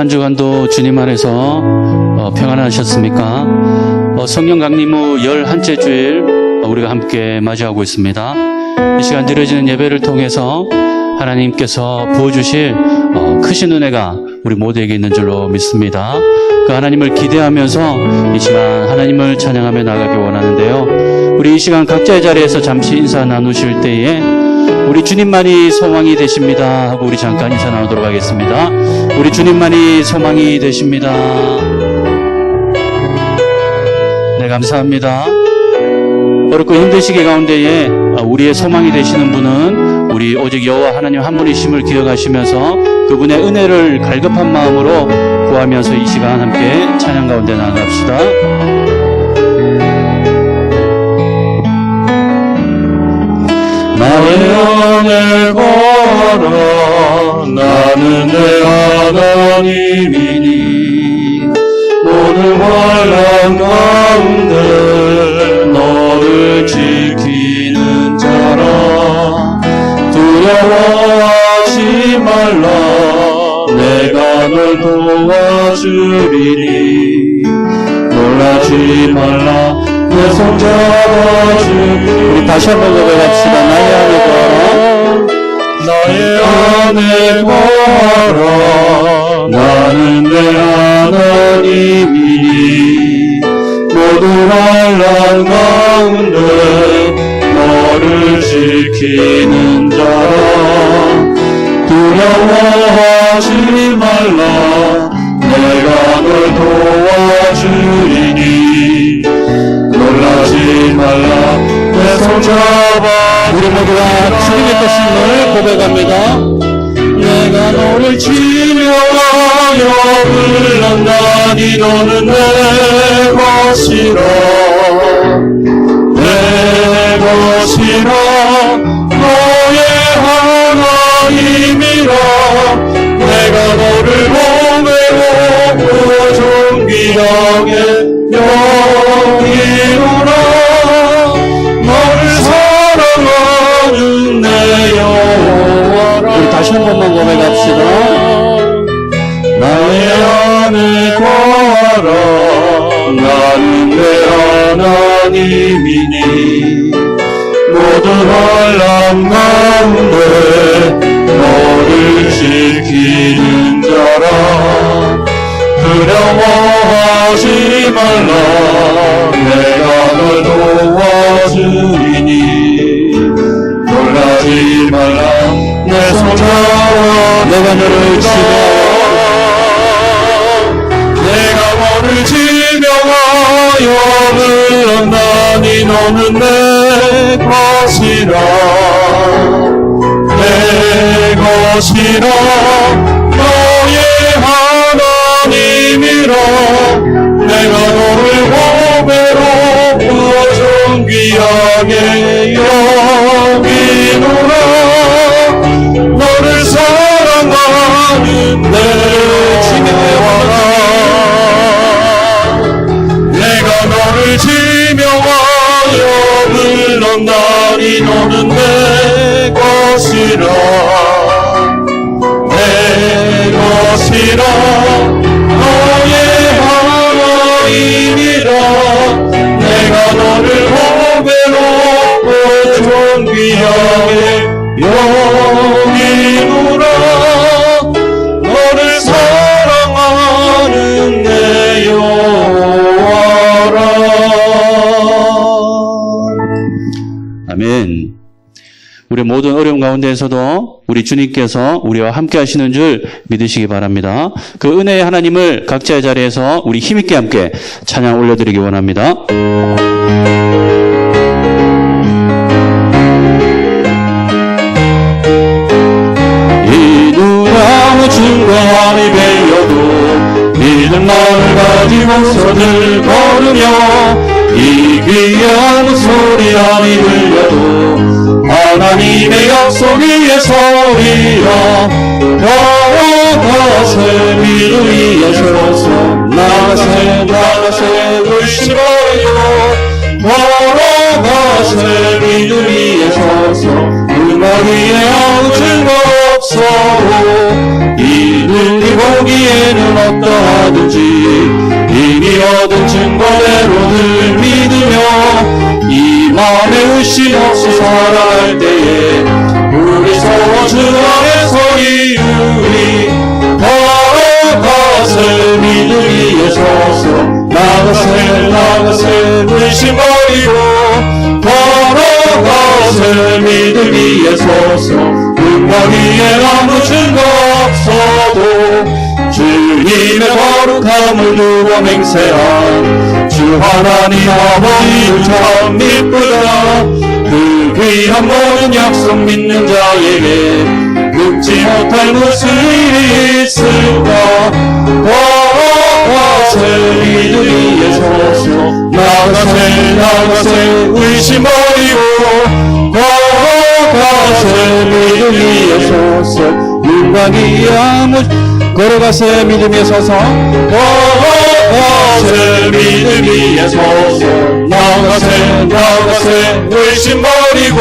한 주간도 주님 안에서 평안하셨습니까? 성령 강림 후 11째 주일 우리가 함께 맞이하고 있습니다. 이 시간 드려지는 예배를 통해서 하나님께서 부어주실 크신 은혜가 우리 모두에게 있는 줄로 믿습니다. 그 하나님을 기대하면서 이 시간 하나님을 찬양하며 나가기 원하는데요. 우리 이 시간 각자의 자리에서 잠시 인사 나누실 때에 우리 주님만이 소망이 되십니다 하고 우리 잠깐 인사 나누도록 하겠습니다. 우리 주님만이 소망이 되십니다. 네, 감사합니다. 어렵고 힘든 시기 가운데에 우리의 소망이 되시는 분은 우리 오직 여호와 하나님 한 분이심을 기억하시면서 그분의 은혜를 갈급한 마음으로 구하면서 이 시간 함께 찬양 가운데 나아갑시다. 나의 안을 걸어 나는 내 하나님이니 모든 환난 가운데 너를 지키는 자라 두려워하지 말라 내가 널 도와주리니 놀라지 말라 내 손 잡아주리. 우리 다시 한번 고백합시다. 나의 안에 걸어 나는 내 하나님이니 모든 환난 가운데 너를 지키는 자라 두려워하지 말라 내가 널 도와주리니 놀라지 말라 내 손 잡아. 우리 모두가 주님의 것임을 고백합니다. 내가 너를 지명하여 불렀나니 너는 내 것이라 내 것이라 너의 하나님이라 내가 너를 보배롭고 존귀하게 여기노라 너를 사랑하는 내 여호와라. 우리 다시 한 번만 고백합시다. 나의 안에 걸어 나는 내 하나님이니 모든 환난 가운데 너를 지키는 자라 두려워하지 말라 내가 널 도와주리니 놀라지 말라 내 손 잡아 내가 너를 내가 너를 지명하여 불렀나니 너는 내 것이라 내 것이라 너의 하나님이라 내가 너를 보배롭고 존귀하게 여기노라 너를 사랑하는 내 지명하라 내가 너를 지명하여 불렀나니 너는 내 것이라 내 것이라 너의 하나님이라 내가 너를 보배롭고 존귀하게 여기노라 너를 사랑하는 내 여호와라. 아멘. 우리 모든 어려움 가운데에서도 우리 주님께서 우리와 함께 하시는 줄 믿으시기 바랍니다. 그 은혜의 하나님을 각자의 자리에서 우리 힘있게 함께 찬양 올려드리기 원합니다. 이 누나무 중간이 베려도 믿음 마음을 가지고서들 걸으며 이 귀한 소리 아니 들려도 하나님의 약속 위에 서리라 나아가세 믿음 위에 서서 나가세 의심하여 나아가세 믿음 위에 서서 음악 위에 아무 증거 없어 없어도 이들이 보기에는 어떠하든지 이미 얻은 증거대로 늘 믿으며 이 마음에 의심 없이 살아갈 때에 우리 서로 주 안에서 이루리 걸어가세 믿음 위에 서서 나가세 의심 버리고 걸어가세 믿음 위에 서서 눈과 위에 아무 증거 없어도 주님의 거룩함을 두고 맹세한 주 하나님 아버지를 참 미쁘다 그 귀한 모든 약속 믿는 자에게 늙지 못할 무슨 일이 있을까 걸어가세 믿음 위에 서서 나가세 의심 버리고 걸어가세 믿음 위에 서서 눈과 위에 아무 걸어가세 믿음 위에 서서 걸어가세 믿음 위에 서서 나가세 의심 버리고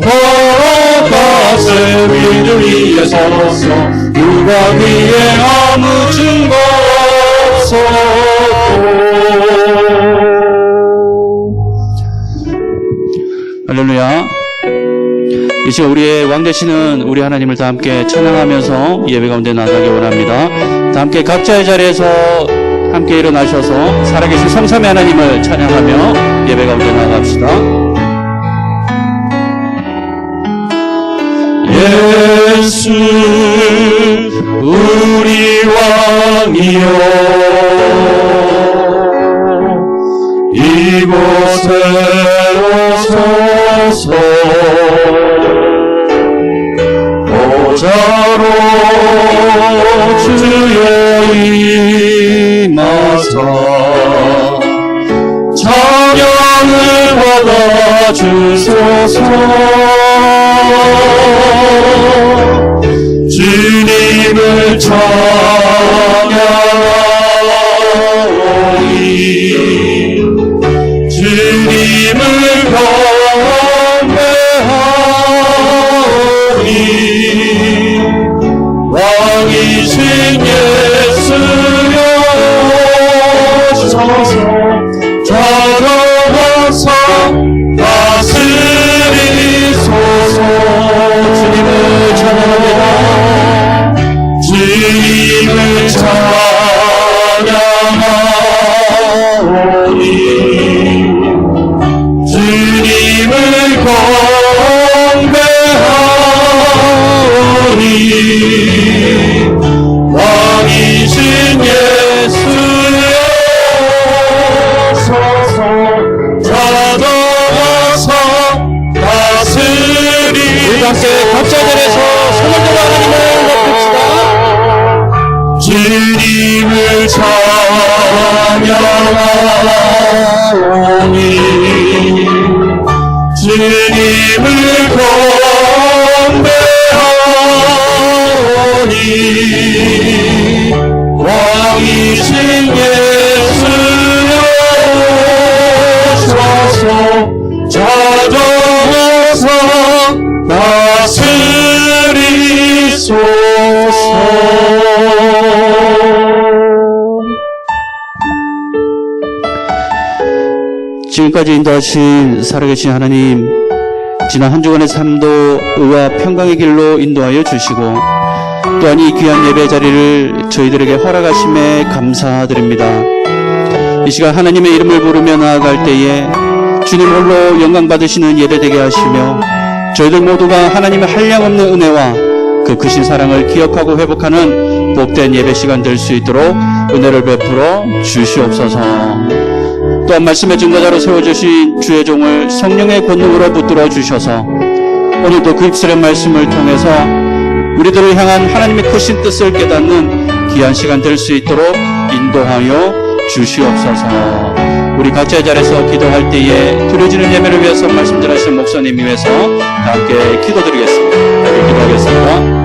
걸어가세 믿음 위에 서서 누가 위에 아무 증거 없어도 할렐루야. 이 시간 우리의 왕 되시는 우리 하나님을 다 함께 찬양하면서 예배 가운데 나가기 원합니다. 다 함께 각자의 자리에서 함께 일어나셔서 살아계신 성삼위 하나님을 찬양하며 예배 가운데 나갑시다. 예수 우리 왕이여 이곳에 오소서 보좌로 주여 임하사 찬양을 받아주소서 주님을 찬양하오니 주님을 경배하오니 왕이신 예수여 오셔서 자라와서 다스리소서 주님을 찬양합니다 주님을 찬양하오니 주님을 경배하오니 왕이신 예수여 서서 찾아와서 다스리 우리 함께 각자 자리에서 손을 들어 하나님을 높입시다 주님을 찬양하오니 주님을 경배하오니 왕이신 예수여 오셔서 찾아와서 다스리소서 지금까지 인도하신 살아계신 하나님, 지난 한 주간의 삶도 의와 평강의 길로 인도하여 주시고 또한 이 귀한 예배 자리를 저희들에게 허락하심에 감사드립니다. 이 시간 하나님의 이름을 부르며 나아갈 때에 주님 홀로 영광 받으시는 예배 되게 하시며 저희들 모두가 하나님의 한량없는 은혜와 그 크신 사랑을 기억하고 회복하는 복된 예배 시간 될 수 있도록 은혜를 베풀어 주시옵소서. 또한 말씀의 증거자로 세워주신 주의 종을 성령의 권능으로 붙들어 주셔서 오늘도 그 입술의 말씀을 통해서 우리들을 향한 하나님의 크신 뜻을 깨닫는 귀한 시간 될 수 있도록 인도하여 주시옵소서. 우리 각자의 자리에서 기도할 때에 드려지는 예배를 위해서 말씀 전하신 목사님 위해서 함께 기도드리겠습니다. 함께 기도하겠습니다.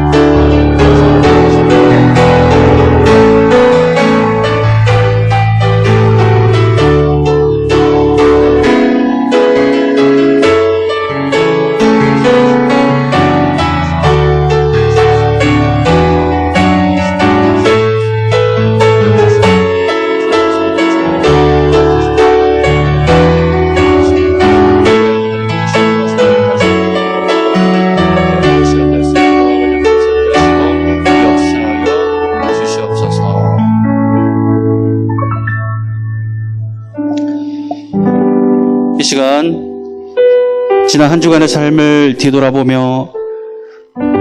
시간 지난 한 주간의 삶을 뒤돌아보며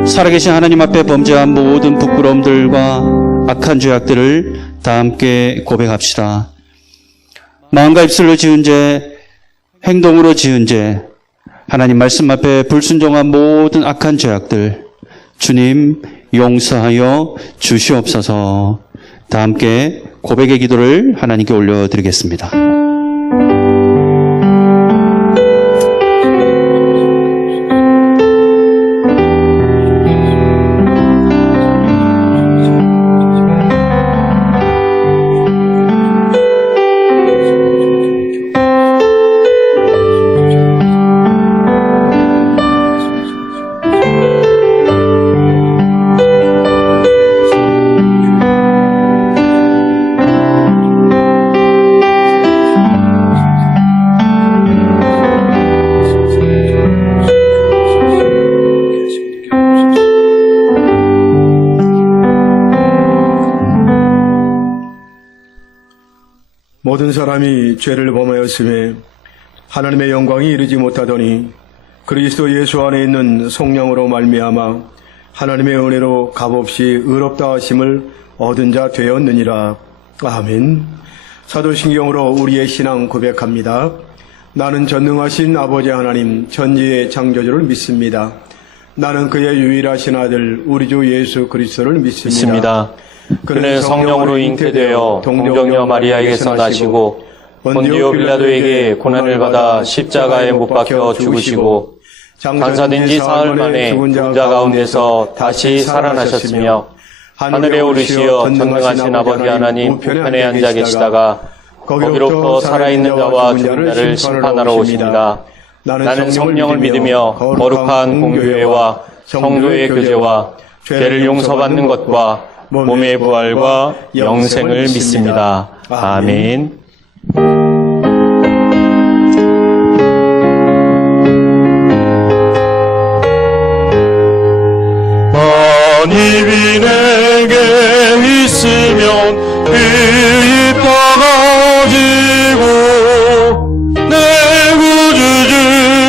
살아계신 하나님 앞에 범죄한 모든 부끄러움들과 악한 죄악들을 다 함께 고백합시다. 마음과 입술로 지은 죄, 행동으로 지은 죄, 하나님 말씀 앞에 불순종한 모든 악한 죄악들, 주님 용서하여 주시옵소서. 다 함께 고백의 기도를 하나님께 올려드리겠습니다. 모든 사람이 죄를 범하였음에 하나님의 영광이 이르지 못하더니 그리스도 예수 안에 있는 성령으로 말미암아 하나님의 은혜로 값없이 의롭다 하심을 얻은 자 되었느니라. 아멘. 사도신경으로 우리의 신앙 고백합니다. 나는 전능하신 아버지 하나님 천지의 창조주를 믿습니다. 나는 그의 유일하신 아들 우리 주 예수 그리스도를 믿습니다. 그는 성령으로 잉태되어 동정녀 마리아에게서 나시고 본디오 빌라도에게 고난을 받아 십자가에 못 박혀 죽으시고 장사된 지 사흘 만에 죽은 자 가운데서 다시 살아나셨으며 하늘에 오르시어 전능하신 아버지 하나님 우편에 앉아 계시다가 거기로부터 살아있는 자와 죽은 자를 심판하러 오십니다. 나는 성령을 믿으며 거룩한 공교회와 성도의 교제와 죄를 용서받는 것과 몸의 부활과 영생을 믿습니다. 아멘. 만입이 내게 있으면 그 입 다가지고 내 구주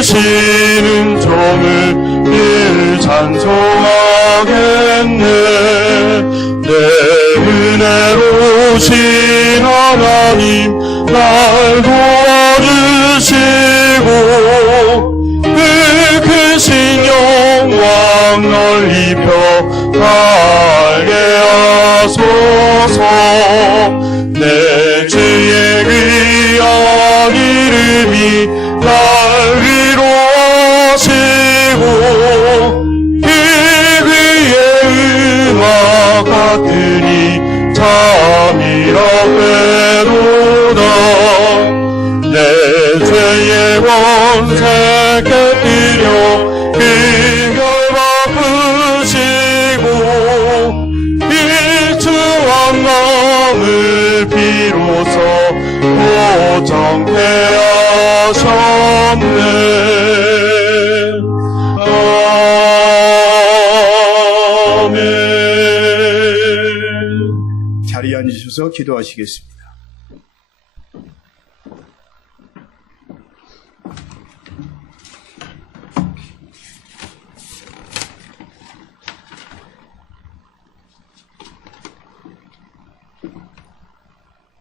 주시는 종을 늘 찬송하겠네. 내 은혜로우신 하나님 날 도와주시고 그 크신 영광 널리 펴가게 하소서. 내 주의 귀한 이름이 날 위로하시고 그 귀에 음악 같으니 잠이라 빼도다. 내 죄의 권세 깨뜨려 그 바쁘시고 일추한 마음을 비로소 고정케 하셨네. 아멘. 자리에 앉으셔서 기도하시겠습니다.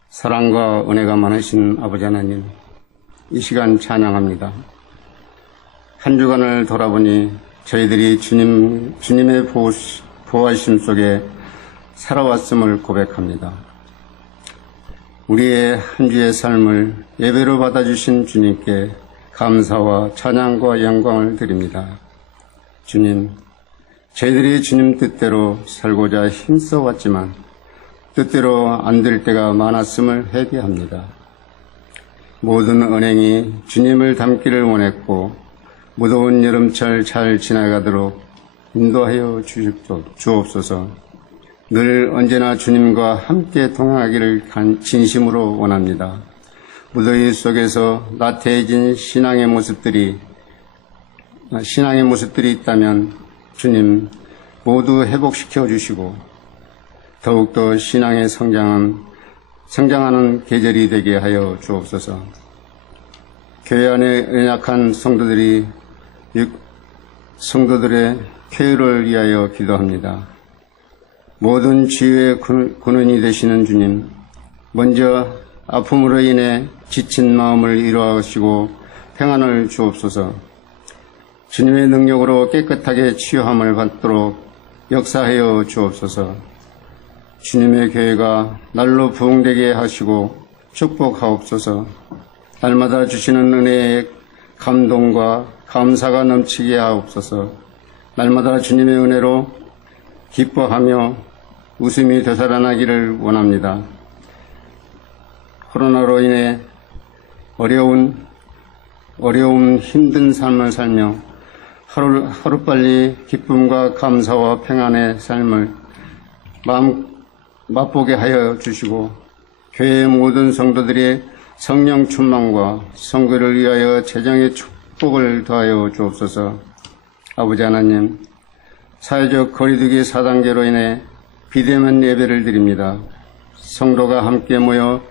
사랑과 은혜가 많으신 아버지 하나님, 이 시간 찬양합니다. 한 주간을 돌아보니 저희들이 주님의 보호하심 속에 살아왔음을 고백합니다. 우리의 한 주의 삶을 예배로 받아주신 주님께 감사와 찬양과 영광을 드립니다. 주님, 저희들이 주님 뜻대로 살고자 힘써왔지만 뜻대로 안 될 때가 많았음을 회개합니다. 모든 언행이 주님을 닮기를 원했고 무더운 여름철 잘 지나가도록 인도하여 주옵소서. 늘 언제나 주님과 함께 동행하기를 진심으로 원합니다. 무더위 속에서 나태해진 신앙의 모습들이 있다면 주님 모두 회복시켜 주시고 더욱더 신앙의 성장하는 계절이 되게 하여 주옵소서. 교회 안에 연약한 성도들의 쾌유를 위하여 기도합니다. 모든 치유의 근원이 되시는 주님, 먼저 아픔으로 인해 지친 마음을 이루하시고 평안을 주옵소서. 주님의 능력으로 깨끗하게 치유함을 받도록 역사하여 주옵소서. 주님의 교회가 날로 부흥되게 하시고 축복하옵소서. 날마다 주시는 은혜의 감동과 감사가 넘치게 하옵소서. 날마다 주님의 은혜로 기뻐하며 웃음이 되살아나기를 원합니다. 코로나로 인해 어려운 힘든 삶을 살며 하루빨리 기쁨과 감사와 평안의 삶을 맛보게 하여 주시고 교회의 모든 성도들의 성령 충만과 선교를 위하여 재정의 축복을 더하여 주옵소서. 아버지 하나님, 사회적 거리두기 4단계로 인해 비대면 예배를 드립니다. 성도가 함께 모여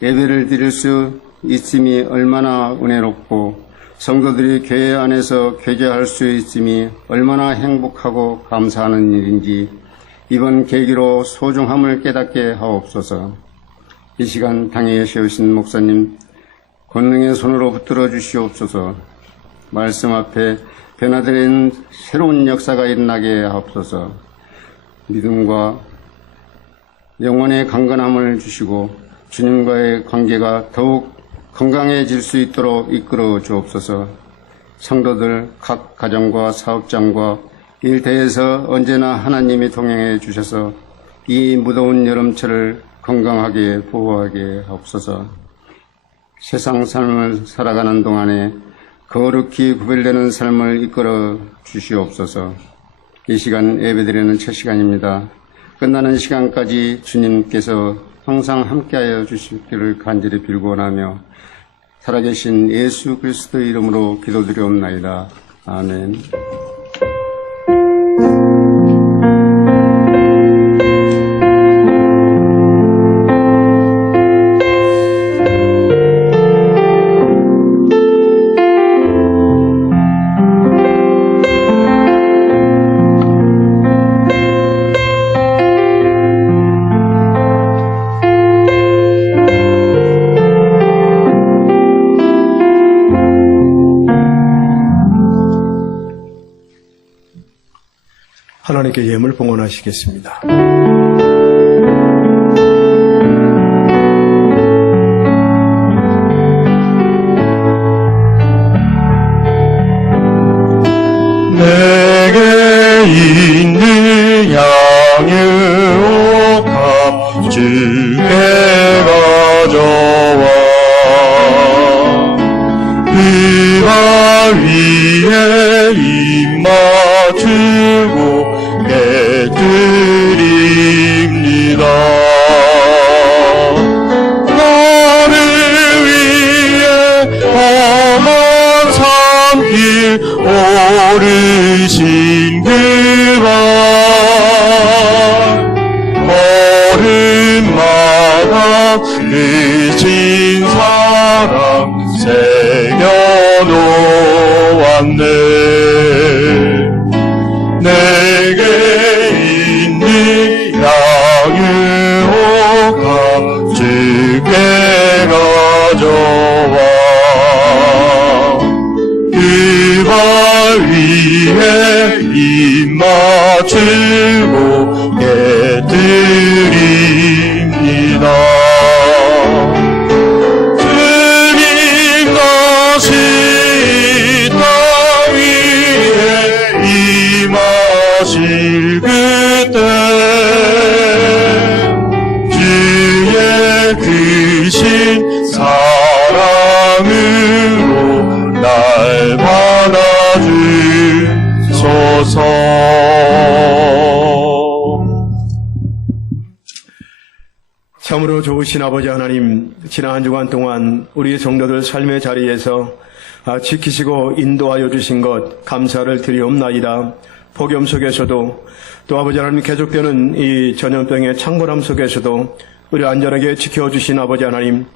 예배를 드릴 수 있음이 얼마나 은혜롭고 성도들이 교회 안에서 교제할 수 있음이 얼마나 행복하고 감사하는 일인지 이번 계기로 소중함을 깨닫게 하옵소서. 이 시간 당에 세우신 목사님 권능의 손으로 붙들어 주시옵소서. 말씀 앞에 변화되는 새로운 역사가 일어나게 하옵소서. 믿음과 영혼의 강건함을 주시고 주님과의 관계가 더욱 건강해질 수 있도록 이끌어 주옵소서. 성도들 각 가정과 사업장과 일터에서 언제나 하나님이 동행해 주셔서 이 무더운 여름철을 건강하게 보호하게 하옵소서. 세상 삶을 살아가는 동안에 거룩히 구별되는 삶을 이끌어 주시옵소서. 이 시간 예배드리는 첫 시간입니다. 끝나는 시간까지 주님께서 항상 함께하여 주시기를 간절히 빌고원하며 살아계신 예수 그리스도의 이름으로 기도드리옵나이다. 아멘. 하나님께 예물 봉헌하시겠습니다. 내게 있는 양의 옥합 주께 가져와 그가 위에 입 맞추고 깨뜨립니다. 나를 위해 험한 산길 오르신 그가 걸음마다 늦은 사랑 새겨놓았네. 내게 있는 양의 옥합 주께 가져와 그발 위에 입 맞추고 깨뜨립니다. 주님 다시 땅 위에 임하실 그때 주의 크신 사랑으로 날 받아주소서. 참으로 좋으신 아버지 하나님, 지난 한 주간 동안 우리 성도들 삶의 자리에서 지키시고 인도하여 주신 것 감사를 드리옵나이다. 폭염 속에서도 또 아버지 하나님 계속되는 이 전염병의 창궐함 속에서도 우리 안전하게 지켜주신 아버지 하나님,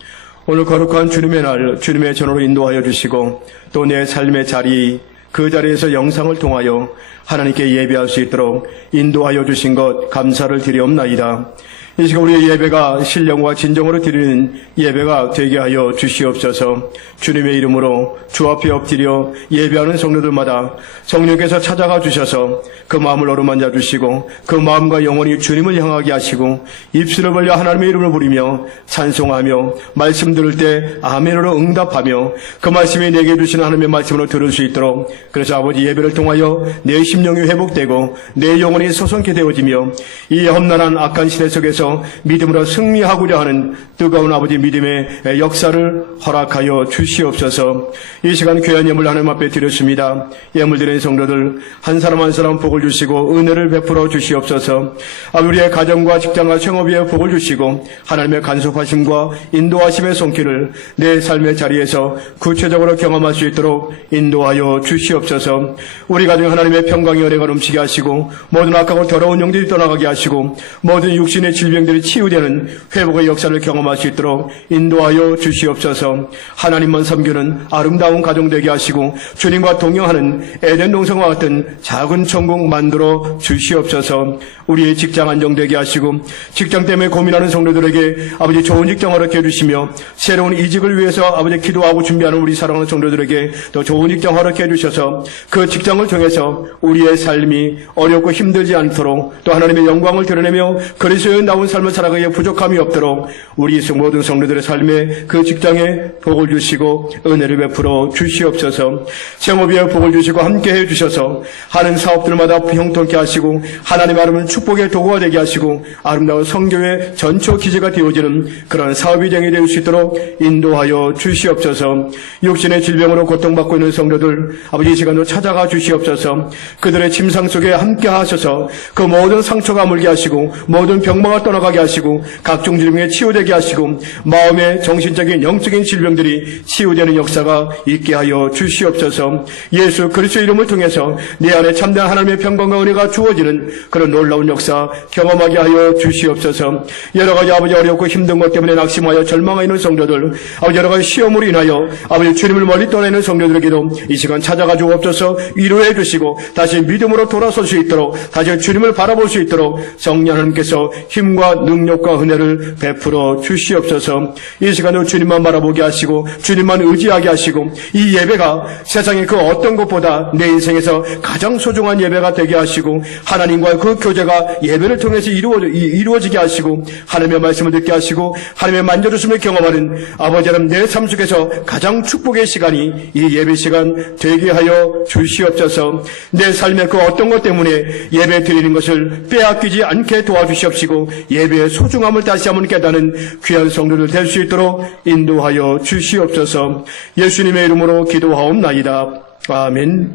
오늘 거룩한 주님의 날 주님의 전으로 인도하여 주시고 또 내 삶의 자리 그 자리에서 영상을 통하여 하나님께 예배할 수 있도록 인도하여 주신 것 감사를 드리옵나이다. 이 시간 우리의 예배가 신령과 진정으로 드리는 예배가 되게 하여 주시옵소서. 주님의 이름으로 주 앞에 엎드려 예배하는 성도들마다 성령께서 찾아가 주셔서 그 마음을 어루만져 주시고 그 마음과 영혼이 주님을 향하게 하시고 입술을 벌려 하나님의 이름을 부리며 찬송하며 말씀 들을 때 아멘으로 응답하며 그 말씀이 내게 주시는 하나님의 말씀으로 들을 수 있도록 그래서 아버지 예배를 통하여 내 심령이 회복되고 내 영혼이 소성케 되어지며 이 험난한 악한 시대 속에서 믿음으로 승리하고자 하는 뜨거운 아버지 믿음의 역사를 허락하여 주시옵소서. 이 시간 귀한 예물 하나님 앞에 드렸습니다. 예물 드리는 성도들 한 사람 한 사람 복을 주시고 은혜를 베풀어 주시옵소서. 우리의 가정과 직장과 생업에 복을 주시고 하나님의 간섭하심과 인도하심의 손길을 내 삶의 자리에서 구체적으로 경험할 수 있도록 인도하여 주시옵소서. 우리 가정 하나님의 평강의 은혜가 넘치게 하시고 모든 악하고 더러운 영들이 떠나가게 하시고 모든 육신의 질병들이 치유되는 회복의 역사를 경험할 수 있도록 인도하여 주시옵소서. 하나님만 섬기는 아름다운 가정 되게 하시고 주님과 동행하는 에덴 동산과 같은 작은 천국 만들어 주시옵소서. 우리의 직장 안정되게 하시고 직장 때문에 고민하는 성도들에게 아버지 좋은 직장 허락해 해주시며 새로운 이직을 위해서 아버지 기도하고 준비하는 우리 사랑하는 성도들에게 더 좋은 직장 허락해 주셔서 그 직장을 통해서 우리의 삶이 어렵고 힘들지 않도록 또 하나님의 영광을 드러내며 그리스도의 나온 삶을 살아가기에 부족함이 없도록 우리 모든 성도들의 삶에 그 직장에 복을 주시고 은혜를 베풀어 주시옵소서. 생업에 복을 주시고 함께해 주셔서 하는 사업들마다 형통케 하시고 하나님의 아름다운 축복의 도구가 되게 하시고 아름다운 성교의 전초 기제가 되어지는 그런 사업이 쟁이 될 수 있도록 인도하여 주시옵소서. 육신의 질병으로 고통받고 있는 성도들 아버지 이 시간도 찾아가 주시옵소서. 그들의 침상 속에 함께 하셔서 그 모든 상처가 물게 하시고 모든 병마가 떠나가게 하시고 각종 질병에 치유되게 하시고 마음의 정신적인 영적인 질병들이 치유되는 역사가 있게 하여 주시옵소서. 예수 그리스도의 이름을 통해서 내 안에 참된 하나님의 평강과 은혜가 주어지는 그런 놀라운 역사 경험하게 하여 주시옵소서. 여러 가지 아버지 어렵고 힘든 것 때문에 낙심하여 절망하여 있는 성도들 아버지 여러 가지 시험으로 인하여 아버지 주님을 멀리 떠나 있는 성도들에게도 이 시간 찾아가 주옵소서. 위로해 주시고 다시 믿음으로 돌아설 수 있도록 다시 주님을 바라볼 수 있도록 성령 하나님께서 힘과 능력과 은혜를 베풀어 주시옵소서. 이 시간도 주님만 바라보게 하시고 주님만 의지하게 하시고 이 예배가 세상의 그 어떤 것보다 내 인생에서 가장 소중한 예배가 되게 하시고 하나님과 그 교제가 예배를 통해서 이루어지게 하시고 하나님의 말씀을 듣게 하시고 하나님의 만져주심을 경험하는 아버지 하나님 내 삶 속에서 가장 축복의 시간이 이 예배 시간 되게 하여 주시옵소서. 내 삶의 그 어떤 것 때문에 예배 드리는 것을 빼앗기지 않게 도와주시옵시고 예배의 소중함을 다시 한번 깨닫는 귀한 성도들 될 수 있도록 인도하여 주시옵소서. 예수님의 이름으로 기도하옵나이다. 아멘.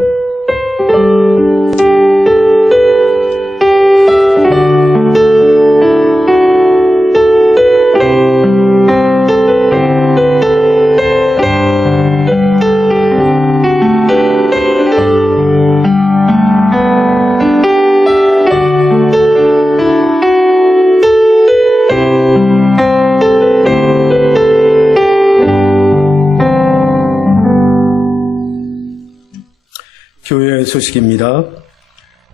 교회 소식입니다.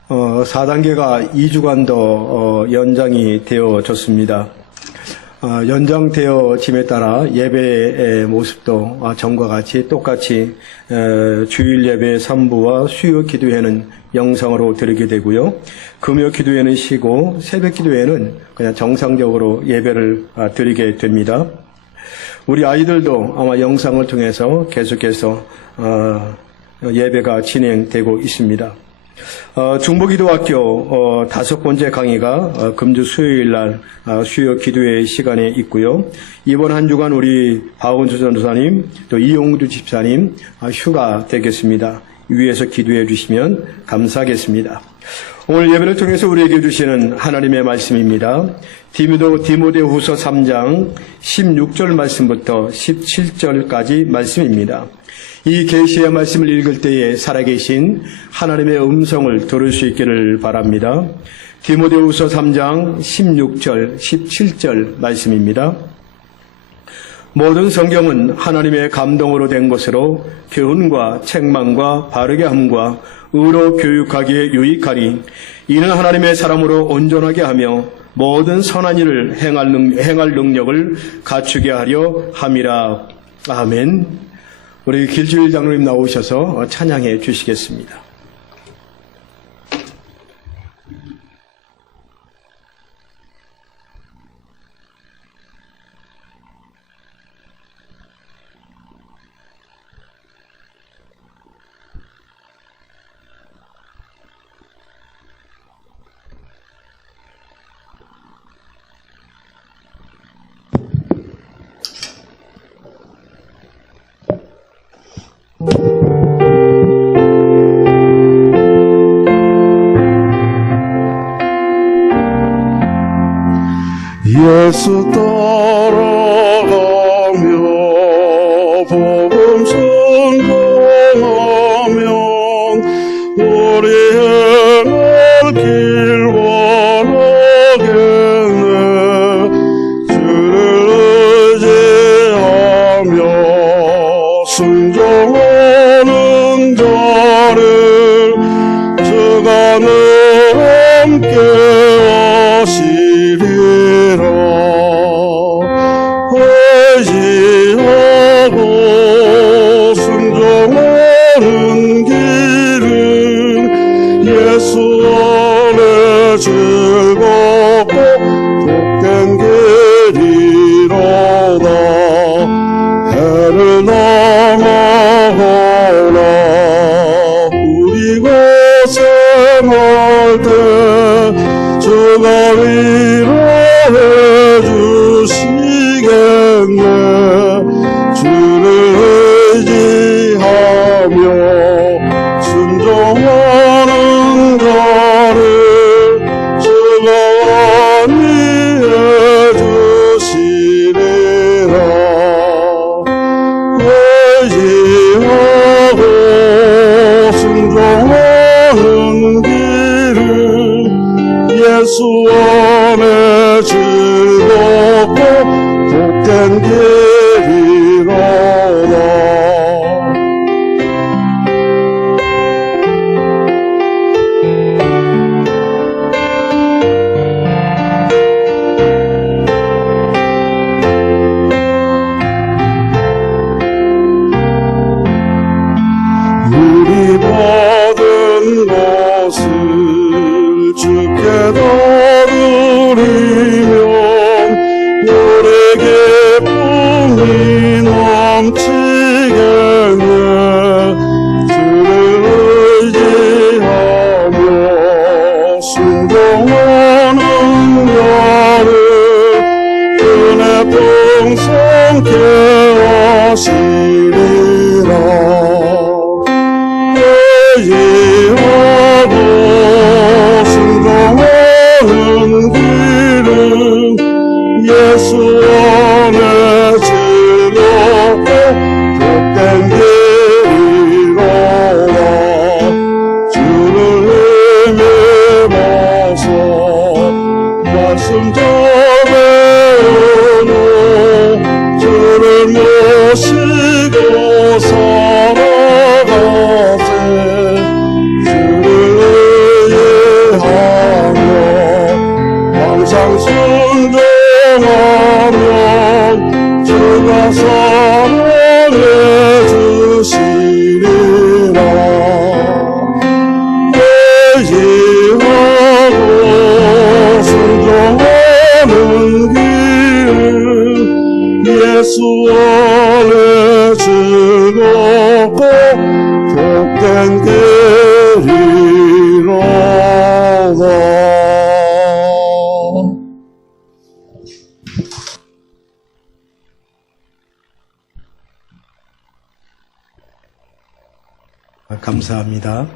4단계가 2주간 더 연장이 되어졌습니다. 연장되어짐에 따라 예배의 모습도 전과 같이 똑같이 주일 예배 3부와 수요 기도회는 영상으로 드리게 되고요. 금요 기도회는 쉬고 새벽 기도회는 그냥 정상적으로 예배를 드리게 됩니다. 우리 아이들도 아마 영상을 통해서 계속해서 예배가 진행되고 있습니다. 중보기도학교 5번째 강의가 금주 수요일 날 수요 기도회 시간에 있고요. 이번 한 주간 우리 박원수 전도사님 또 이용주 집사님 휴가 되겠습니다. 위에서 기도해 주시면 감사하겠습니다. 오늘 예배를 통해서 우리에게 주시는 하나님의 말씀입니다. 디모데후서 3장 16절 말씀부터 17절까지 말씀입니다. 이 계시의 말씀을 읽을 때에 살아계신 하나님의 음성을 들을 수 있기를 바랍니다. 디모데후서 3장 16절, 17절 말씀입니다. 모든 성경은 하나님의 감동으로 된 것으로 교훈과 책망과 바르게 함과 의로 교육하기에 유익하니 이는 하나님의 사람으로 온전하게 하며 모든 선한 일을 행할 능력을 갖추게 하려 함이라. 아멘. 우리 길주일 장로님 나오셔서 찬양해 주시겠습니다. 예수 따라가며 복음 선포하면 우리 행할 길 원하겠네. 주를 의지하며 순종하는 자를 주가 늘 함께 하시리라. 의지하고 순종하는 길은 예수 안에 즐겁고 복된 길이로다. 해를 넘어오라. 우리 고생할 때 주가 위로해 주시겠네. 주를 의지하며 순종하는 자를 주가 안위해 주시리라. 의지하고 순종하는 길은 예수 안에 즐겁고 복된 길이로다. 우리 받은 것을 주께 드리면 우리 기쁨이 넘치겠네. 주를 의지하며 순종하는 자를 은혜 풍성케 하시리라. 의지하고 순종하는 길은 예수 안에 즐겁고 복된 길이로다. 주를 힘입어서 말씀 전해오노. 주를 모시고 살아가세. 주를 의지하며 항상 순종하면 주가 사랑해 주시리라. 의지하고 순종하는 길은 예수 안에 즐겁고 복된 길이로다. 감사합니다.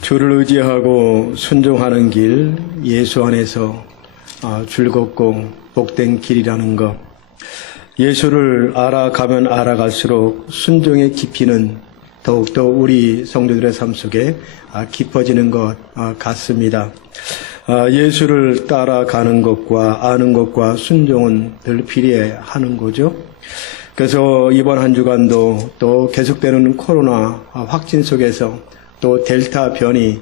주를 의지하고 순종하는 길, 예수 안에서 즐겁고 복된 길이라는 것. 예수를 알아가면 알아갈수록 순종의 깊이는 더욱더 우리 성도들의 삶 속에 깊어지는 것 같습니다. 예수를 따라가는 것과 아는 것과 순종은 늘 필요하는 거죠. 그래서 이번 한 주간도 또 계속되는 코로나 확진 속에서 또 델타 변이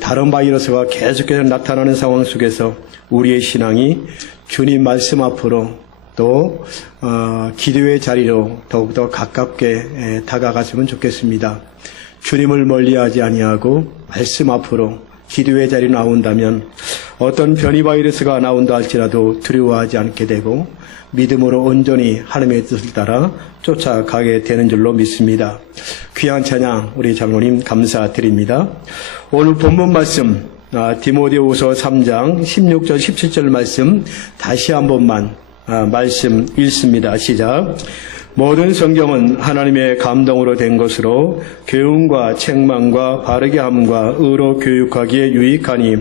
다른 바이러스가 계속해서 나타나는 상황 속에서 우리의 신앙이 주님 말씀 앞으로 또 기도의 자리로 더욱더 가깝게 다가갔으면 좋겠습니다. 주님을 멀리하지 아니하고 말씀 앞으로 기도의 자리로 나온다면 어떤 변이 바이러스가 나온다 할지라도 두려워하지 않게 되고 믿음으로 온전히 하나님의 뜻을 따라 쫓아가게 되는 줄로 믿습니다. 귀한 찬양 우리 장로님 감사드립니다. 오늘 본문 말씀 디모데후서 3장 16절 17절 말씀 다시 한 번만 말씀 읽습니다. 시작. 모든 성경은 하나님의 감동으로 된 것으로 교훈과 책망과 바르게 함과 의로 교육하기에 유익하니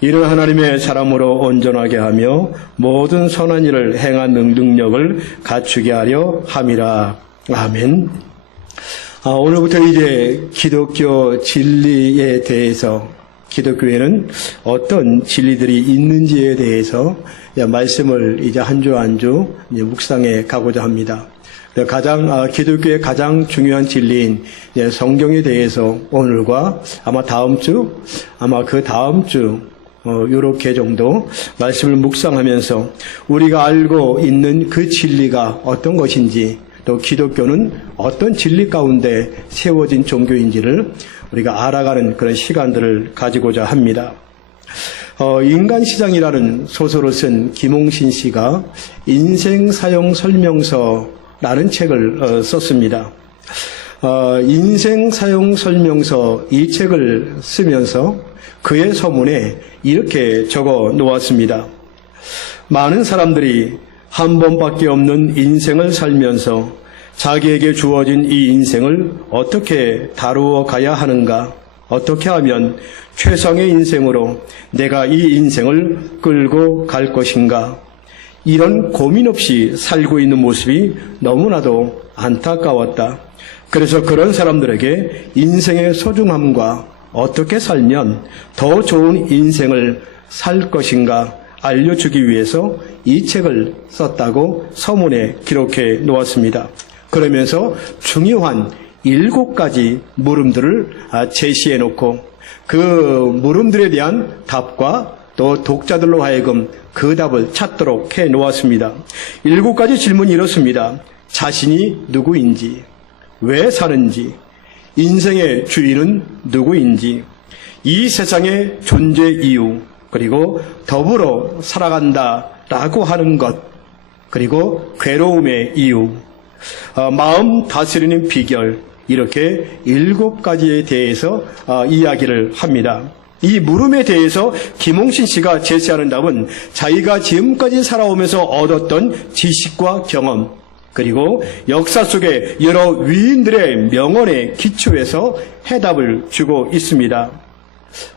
이는 하나님의 사람으로 온전하게 하며 모든 선한 일을 행하는 능력을 갖추게 하려 함이라. 아멘. 오늘부터 이제 기독교 진리에 대해서 기독교에는 어떤 진리들이 있는지에 대해서 말씀을 이제 한 주 한 주 묵상해 가고자 합니다. 기독교의 가장 중요한 진리인 성경에 대해서 오늘과 아마 다음 주, 아마 그 다음 주, 요렇게 정도 말씀을 묵상하면서 우리가 알고 있는 그 진리가 어떤 것인지 또 기독교는 어떤 진리 가운데 세워진 종교인지를 우리가 알아가는 그런 시간들을 가지고자 합니다. 인간시장이라는 소설을 쓴 김홍신 씨가 인생사용설명서라는 책을 썼습니다. 인생사용설명서 이 책을 쓰면서 그의 서문에 이렇게 적어 놓았습니다. 많은 사람들이 한 번밖에 없는 인생을 살면서 자기에게 주어진 이 인생을 어떻게 다루어 가야 하는가, 어떻게 하면 최상의 인생으로 내가 이 인생을 끌고 갈 것인가, 이런 고민 없이 살고 있는 모습이 너무나도 안타까웠다. 그래서 그런 사람들에게 인생의 소중함과 어떻게 살면 더 좋은 인생을 살 것인가 알려주기 위해서 이 책을 썼다고 서문에 기록해 놓았습니다. 그러면서 중요한 7가지 물음들을 제시해 놓고 그 물음들에 대한 답과 또 독자들로 하여금 그 답을 찾도록 해 놓았습니다. 7가지 질문이 이렇습니다. 자신이 누구인지, 왜 사는지, 인생의 주인은 누구인지, 이 세상의 존재 이유, 그리고 더불어 살아간다라고 하는 것, 그리고 괴로움의 이유, 마음 다스리는 비결, 이렇게 7가지에 대해서 이야기를 합니다. 이 물음에 대해서 김홍신 씨가 제시하는 답은 자기가 지금까지 살아오면서 얻었던 지식과 경험, 그리고 역사 속의 여러 위인들의 명언에 기초해서 해답을 주고 있습니다.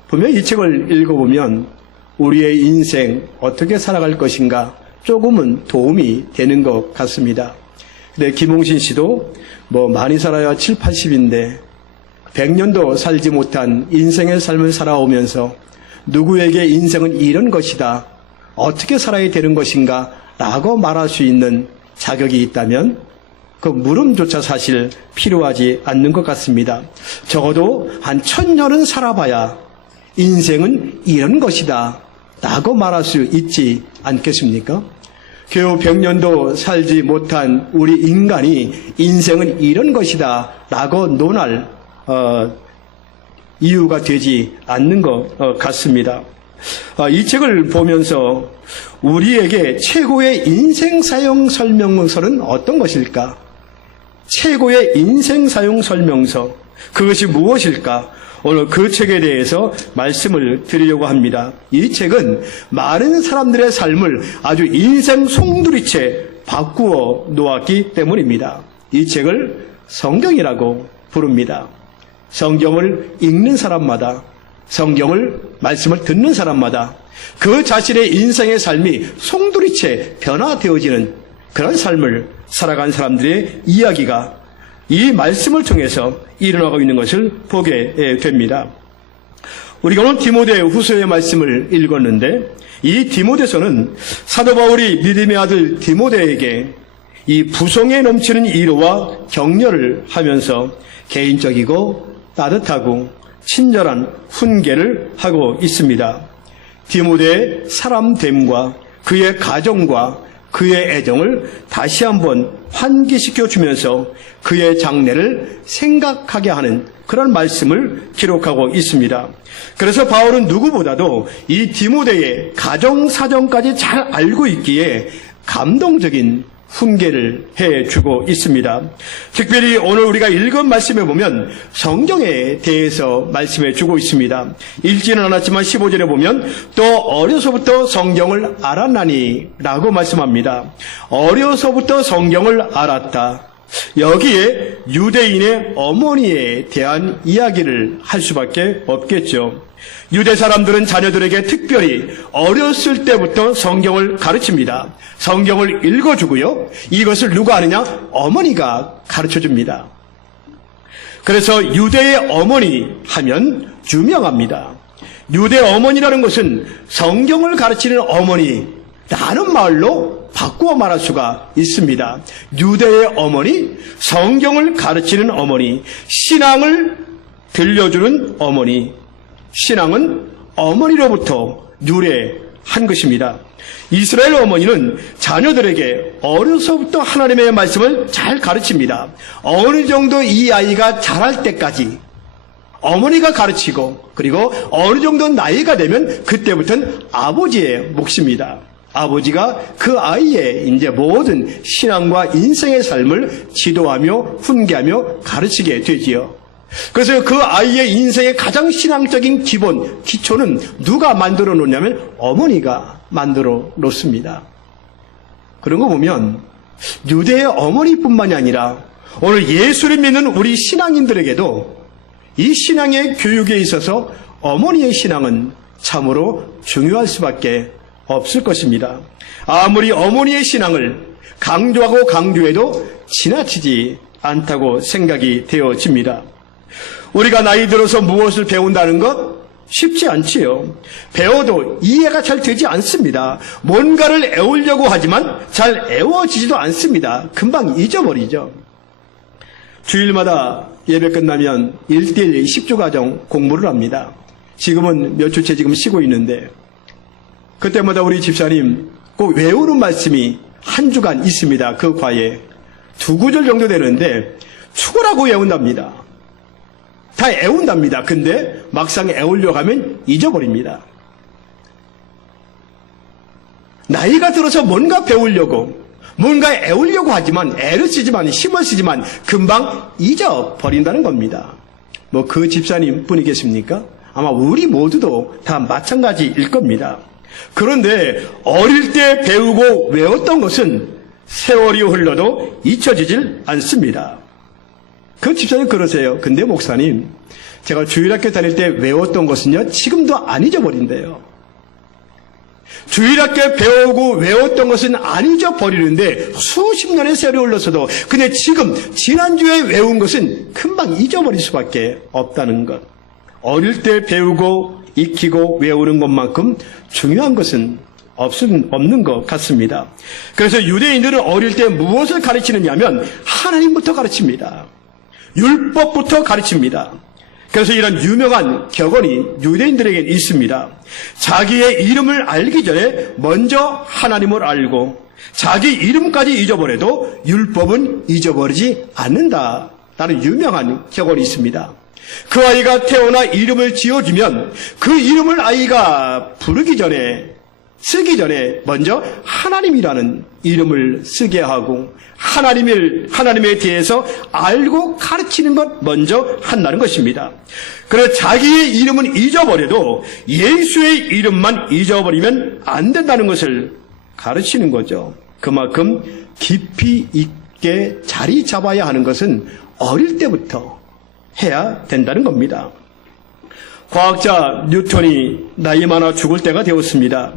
분명히 이 책을 읽어보면 우리의 인생 어떻게 살아갈 것인가 조금은 도움이 되는 것 같습니다. 근데 김홍신 씨도 많이 살아야 7, 80인데 100년도 살지 못한 인생의 삶을 살아오면서 누구에게 인생은 이런 것이다, 어떻게 살아야 되는 것인가 라고 말할 수 있는 자격이 있다면 그 물음조차 사실 필요하지 않는 것 같습니다. 적어도 한 1000년은 살아봐야 인생은 이런 것이다 라고 말할 수 있지 않겠습니까? 겨우 100년도 살지 못한 우리 인간이 인생은 이런 것이다 라고 논할 이유가 되지 않는 것 같습니다. 이 책을 보면서 우리에게 최고의 인생 사용 설명서는 어떤 것일까? 최고의 인생 사용 설명서, 그것이 무엇일까? 오늘 그 책에 대해서 말씀을 드리려고 합니다. 이 책은 많은 사람들의 삶을 아주 인생 송두리째 바꾸어 놓았기 때문입니다. 이 책을 성경이라고 부릅니다. 성경을 읽는 사람마다, 성경을 말씀을 듣는 사람마다 그 자신의 인생의 삶이 송두리째 변화되어지는 그런 삶을 살아간 사람들의 이야기가 이 말씀을 통해서 일어나고 있는 것을 보게 됩니다. 우리가 오늘 디모데 후서의 말씀을 읽었는데 이 디모데서는 사도 바울이 믿음의 아들 디모데에게 이 부성에 넘치는 위로와 격려를 하면서 개인적이고 따뜻하고 친절한 훈계를 하고 있습니다. 디모데의 사람됨과 그의 가정과 그의 애정을 다시 한번 환기시켜 주면서 그의 장래를 생각하게 하는 그런 말씀을 기록하고 있습니다. 그래서 바울은 누구보다도 이 디모데의 가정 사정까지 잘 알고 있기에 감동적인 훈계를 해주고 있습니다. 특별히 오늘 우리가 읽은 말씀에 보면 성경에 대해서 말씀해 주고 있습니다. 읽지는 않았지만 15절에 보면 또 어려서부터 성경을 알았나니 라고 말씀합니다. 어려서부터 성경을 알았다. 여기에 유대인의 어머니에 대한 이야기를 할 수밖에 없겠죠. 유대 사람들은 자녀들에게 특별히 어렸을 때부터 성경을 가르칩니다. 성경을 읽어주고요. 이것을 누가 하느냐? 어머니가 가르쳐줍니다. 그래서 유대의 어머니 하면 유명합니다. 유대 어머니라는 것은 성경을 가르치는 어머니라는 말로 바꾸어 말할 수가 있습니다. 유대의 어머니, 성경을 가르치는 어머니, 신앙을 들려주는 어머니. 신앙은 어머니로부터 유래한 것입니다. 이스라엘 어머니는 자녀들에게 어려서부터 하나님의 말씀을 잘 가르칩니다. 어느 정도 이 아이가 자랄 때까지 어머니가 가르치고 그리고 어느 정도 나이가 되면 그때부터는 아버지의 몫입니다. 아버지가 그 아이의 이제 모든 신앙과 인생의 삶을 지도하며 훈계하며 가르치게 되지요. 그래서 그 아이의 인생의 가장 신앙적인 기본, 기초는 누가 만들어 놓냐면 어머니가 만들어 놓습니다. 그런 거 보면 유대의 어머니뿐만이 아니라 오늘 예수를 믿는 우리 신앙인들에게도 이 신앙의 교육에 있어서 어머니의 신앙은 참으로 중요할 수밖에 없을 것입니다. 아무리 어머니의 신앙을 강조하고 강조해도 지나치지 않다고 생각이 되어집니다. 우리가 나이 들어서 무엇을 배운다는 것 쉽지 않지요. 배워도 이해가 잘 되지 않습니다. 뭔가를 애우려고 하지만 잘 애워지지도 않습니다. 금방 잊어버리죠. 주일마다 예배 끝나면 1:1 10주과정 공부를 합니다. 지금은 몇 주째 지금 쉬고 있는데 그때마다 우리 집사님 꼭 외우는 말씀이 한 주간 있습니다. 그 과에 2구절 정도 되는데 죽으라고 외운답니다. 다 애운답니다. 근데 막상 애우려고 하면 잊어버립니다. 나이가 들어서 뭔가 배우려고 뭔가 애우려고 하지만 애를 쓰지만 힘을 쓰지만 금방 잊어버린다는 겁니다. 뭐 그 집사님 뿐이겠습니까? 아마 우리 모두도 다 마찬가지일 겁니다. 그런데 어릴 때 배우고 외웠던 것은 세월이 흘러도 잊혀지질 않습니다. 그 집사님 그러세요. 근데 목사님, 제가 주일학교 다닐 때 외웠던 것은요, 지금도 안 잊어버린대요. 주일학교 배우고 외웠던 것은 안 잊어버리는데 수십 년의 세월이 흘러서도 근데 지금 지난주에 외운 것은 금방 잊어버릴 수밖에 없다는 것. 어릴 때 배우고 익히고 외우는 것만큼 중요한 것은 없는 것 같습니다. 그래서 유대인들은 어릴 때 무엇을 가르치느냐면 하나님부터 가르칩니다. 율법부터 가르칩니다. 그래서 이런 유명한 격언이 유대인들에게 있습니다. 자기의 이름을 알기 전에 먼저 하나님을 알고 자기 이름까지 잊어버려도 율법은 잊어버리지 않는다라는 유명한 격언이 있습니다. 그 아이가 태어나 이름을 지어주면 그 이름을 아이가 부르기 전에 쓰기 전에 먼저 하나님이라는 이름을 쓰게 하고 하나님에 대해서 알고 가르치는 것 먼저 한다는 것입니다. 그래서 자기의 이름은 잊어버려도 예수의 이름만 잊어버리면 안 된다는 것을 가르치는 거죠. 그만큼 깊이 있게 자리 잡아야 하는 것은 어릴 때부터 해야 된다는 겁니다. 과학자 뉴턴이 나이 많아 죽을 때가 되었습니다.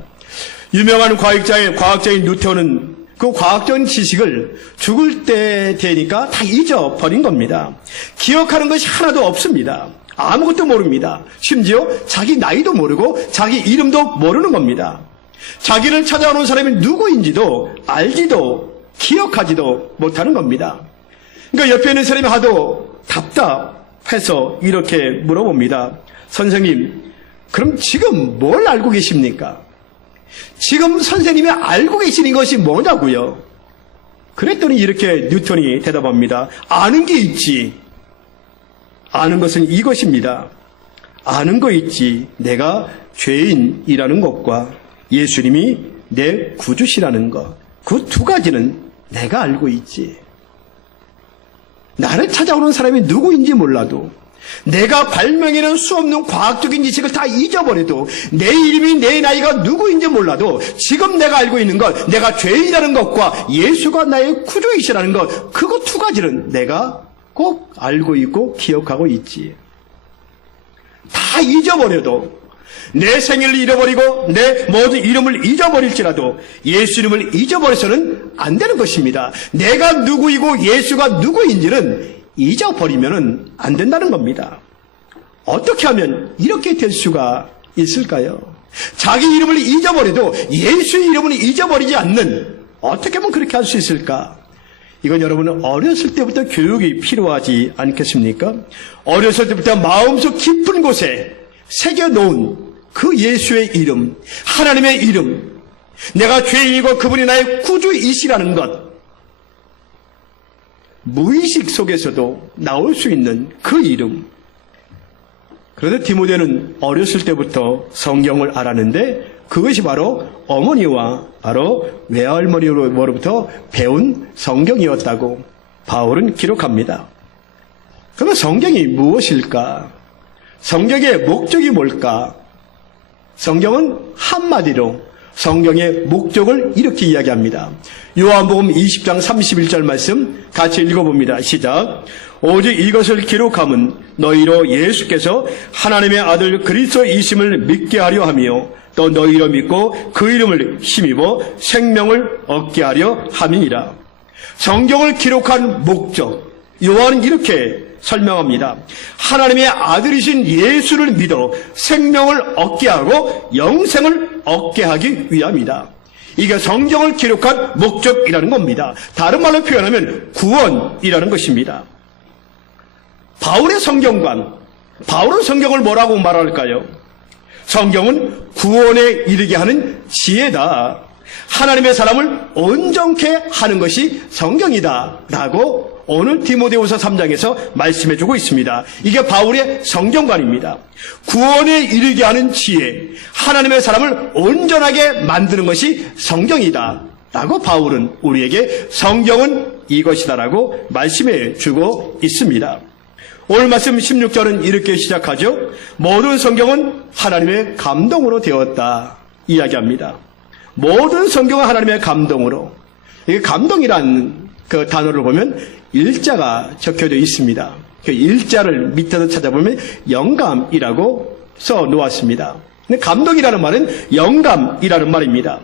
유명한 과학자인 뉴턴은 그 과학적인 지식을 죽을 때 되니까 다 잊어버린 겁니다. 기억하는 것이 하나도 없습니다. 아무것도 모릅니다. 심지어 자기 나이도 모르고 자기 이름도 모르는 겁니다. 자기를 찾아오는 사람이 누구인지도 알지도 기억하지도 못하는 겁니다. 그러니까 옆에 있는 사람이 하도 답답해서 이렇게 물어봅니다. 선생님, 그럼 지금 뭘 알고 계십니까? 지금 선생님이 알고 계시는 것이 뭐냐고요? 그랬더니 이렇게 뉴턴이 대답합니다. 아는 게 있지. 아는 것은 이것입니다. 아는 거 있지. 내가 죄인이라는 것과 예수님이 내 구주시라는 것. 그 두 가지는 내가 알고 있지. 나를 찾아오는 사람이 누구인지 몰라도, 내가 발명해낸 수 없는 과학적인 지식을 다 잊어버려도, 내 이름이 내 나이가 누구인지 몰라도 지금 내가 알고 있는 것, 내가 죄인이라는 것과 예수가 나의 구주이시라는 것, 그거 두 가지는 내가 꼭 알고 있고 기억하고 있지. 다 잊어버려도, 내 생일을 잃어버리고 내 모든 이름을 잊어버릴지라도 예수 이름을 잊어버려서는 안 되는 것입니다. 내가 누구이고 예수가 누구인지는 잊어버리면 안 된다는 겁니다. 어떻게 하면 이렇게 될 수가 있을까요? 자기 이름을 잊어버려도 예수의 이름을 잊어버리지 않는, 어떻게 하면 그렇게 할 수 있을까? 이건 여러분 어렸을 때부터 교육이 필요하지 않겠습니까? 어렸을 때부터 마음속 깊은 곳에 새겨놓은 그 예수의 이름, 하나님의 이름, 내가 죄인이고 그분이 나의 구주이시라는 것, 무의식 속에서도 나올 수 있는 그 이름. 그런데 디모데는 어렸을 때부터 성경을 알았는데 그것이 바로 어머니와 바로 외할머니로부터 배운 성경이었다고 바울은 기록합니다. 그러면 성경이 무엇일까? 성경의 목적이 뭘까? 성경은 한마디로 성경의 목적을 이렇게 이야기합니다. 요한복음 20장 31절 말씀 같이 읽어봅니다. 시작. 오직 이것을 기록함은 너희로 예수께서 하나님의 아들 그리스도이심을 믿게 하려 하며 또 너희로 믿고 그 이름을 힘입어 생명을 얻게 하려 함이니라. 성경을 기록한 목적, 요한은 이렇게 설명합니다. 하나님의 아들이신 예수를 믿어 생명을 얻게 하고 영생을 얻게 하기 위함이다. 이게 성경을 기록한 목적이라는 겁니다. 다른 말로 표현하면 구원이라는 것입니다. 바울의 성경관, 바울은 성경을 뭐라고 말할까요? 성경은 구원에 이르게 하는 지혜다. 하나님의 사람을 온전케 하는 것이 성경이다 라고 오늘 디모데후서 3장에서 말씀해주고 있습니다. 이게 바울의 성경관입니다. 구원에 이르게 하는 지혜, 하나님의 사람을 온전하게 만드는 것이 성경이다 라고 바울은 우리에게 성경은 이것이다 라고 말씀해주고 있습니다. 오늘 말씀 16절은 이렇게 시작하죠. 모든 성경은 하나님의 감동으로 되었다 이야기합니다. 모든 성경은 하나님의 감동으로. 이게 감동이라는 그 단어를 보면 일자가 적혀져 있습니다. 그 일자를 밑에서 찾아보면 영감이라고 써 놓았습니다. 근데 감동이라는 말은 영감이라는 말입니다.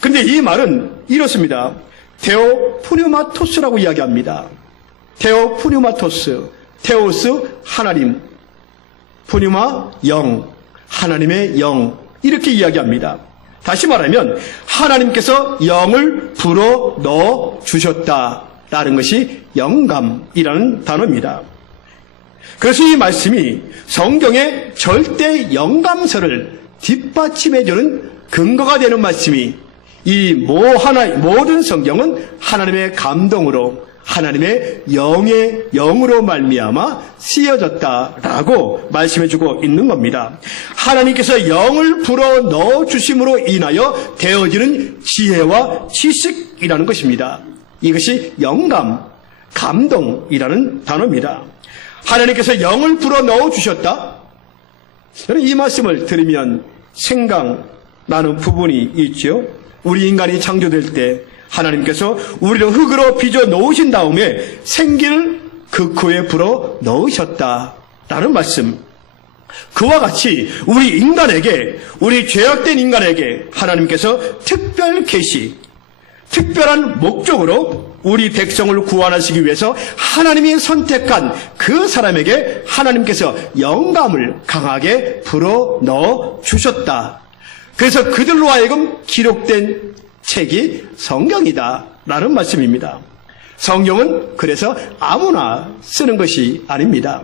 근데 이 말은 이렇습니다. 테오푸뉴마토스라고 이야기합니다. 테오푸뉴마토스, 테오스 하나님, 푸뉴마 영, 하나님의 영, 이렇게 이야기합니다. 다시 말하면 하나님께서 영을 불어 넣어 주셨다라는 것이 영감이라는 단어입니다. 그래서 이 말씀이 성경의 절대 영감서를 뒷받침해주는 근거가 되는 말씀이, 이 모든 성경은 하나님의 감동으로 하나님의 영으로 말미암아 쓰여졌다라고 말씀해주고 있는 겁니다. 하나님께서 영을 불어 넣어 주심으로 인하여 되어지는 지혜와 지식이라는 것입니다. 이것이 영감, 감동이라는 단어입니다. 하나님께서 영을 불어 넣어 주셨다. 저는 이 말씀을 들으면 생각나는 부분이 있죠. 우리 인간이 창조될 때 하나님께서 우리를 흙으로 빚어 놓으신 다음에 생기를 그 코에 불어 넣으셨다라는 말씀. 그와 같이 우리 인간에게, 우리 죄악된 인간에게 하나님께서 특별 계시, 특별한 목적으로 우리 백성을 구원하시기 위해서 하나님이 선택한 그 사람에게 하나님께서 영감을 강하게 불어넣어 주셨다. 그래서 그들로 하여금 기록된 책이 성경이다 라는 말씀입니다. 성경은 그래서 아무나 쓰는 것이 아닙니다.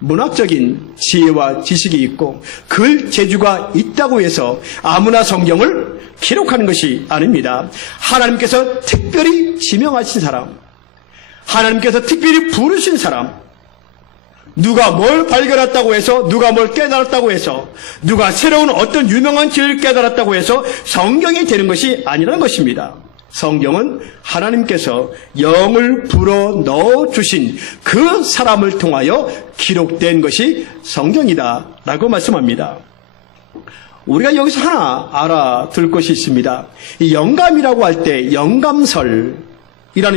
문학적인 지혜와 지식이 있고 글 재주가 있다고 해서 아무나 성경을 기록하는 것이 아닙니다. 하나님께서 특별히 지명하신 사람, 하나님께서 특별히 부르신 사람, 누가 뭘 발견했다고 해서, 누가 뭘 깨달았다고 해서, 누가 새로운 어떤 유명한 지혜를 깨달았다고 해서 성경이 되는 것이 아니라는 것입니다. 성경은 하나님께서 영을 불어 넣어 주신 그 사람을 통하여 기록된 것이 성경이다 라고 말씀합니다. 우리가 여기서 하나 알아둘 것이 있습니다. 이 영감이라고 할 때 영감설이라는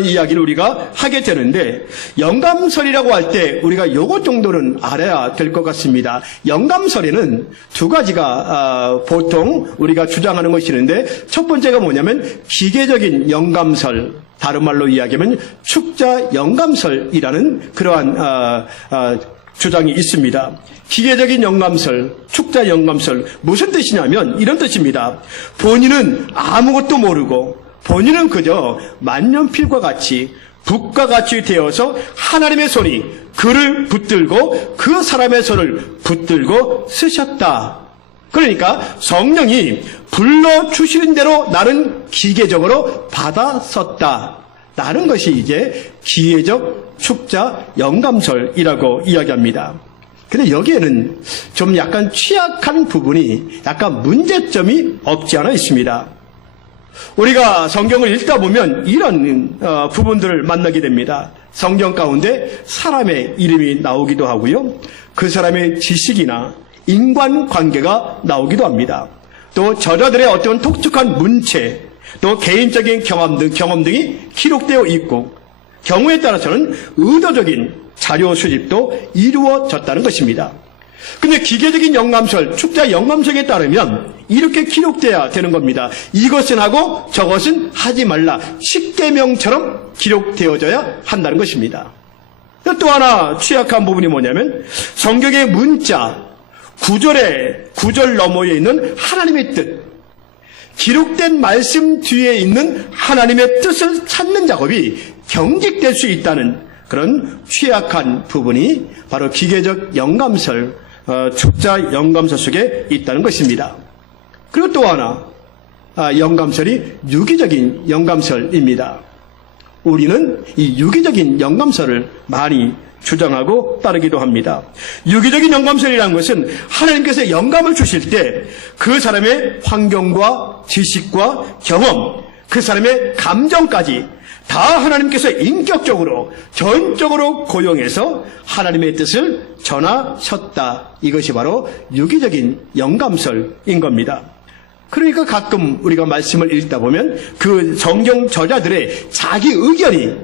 이야기를 우리가 하게 되는데, 영감설이라고 할 때 우리가 요것 정도는 알아야 될 것 같습니다. 영감설에는 두 가지가 보통 우리가 주장하는 것이 있는데, 첫 번째가 뭐냐면 기계적인 영감설, 다른 말로 이야기하면 축자 영감설이라는 그러한 주장이 있습니다. 기계적인 영감설, 축자 영감설, 무슨 뜻이냐면 이런 뜻입니다. 본인은 아무것도 모르고 본인은 그저 만년필과 같이 붓과 같이 되어서 하나님의 손이 그를 붙들고 그 사람의 손을 붙들고 쓰셨다. 그러니까 성령이 불러주시는 대로 나는 기계적으로 받아 썼다. 라는 것이 이제 기계적 축자 영감설이라고 이야기합니다. 근데 여기에는 좀 약간 취약한 부분이, 약간 문제점이 없지 않아 있습니다. 우리가 성경을 읽다 보면 이런 부분들을 만나게 됩니다. 성경 가운데 사람의 이름이 나오기도 하고요. 그 사람의 지식이나 인간관계가 나오기도 합니다. 또 저자들의 어떤 독특한 문체, 또 개인적인 경험 등이 기록되어 있고, 경우에 따라서는 의도적인 자료 수집도 이루어졌다는 것입니다. 근데 기계적인 영감설, 축자 영감설에 따르면 이렇게 기록돼야 되는 겁니다. 이것은 하고 저것은 하지 말라. 십계명처럼 기록되어져야 한다는 것입니다. 또 하나 취약한 부분이 뭐냐면 성경의 문자, 구절 너머에 있는 하나님의 뜻, 기록된 말씀 뒤에 있는 하나님의 뜻을 찾는 작업이 경직될 수 있다는 그런 취약한 부분이 바로 기계적 영감설, 축자 영감설 속에 있다는 것입니다. 그리고 또 하나, 영감설이 유기적인 영감설입니다. 우리는 이 유기적인 영감설을 많이 주장하고 따르기도 합니다. 유기적인 영감설이라는 것은 하나님께서 영감을 주실 때 그 사람의 환경과 지식과 경험, 그 사람의 감정까지 다 하나님께서 인격적으로 전적으로 고용해서 하나님의 뜻을 전하셨다. 이것이 바로 유기적인 영감설인 겁니다. 그러니까 가끔 우리가 말씀을 읽다 보면 그 성경 저자들의 자기 의견이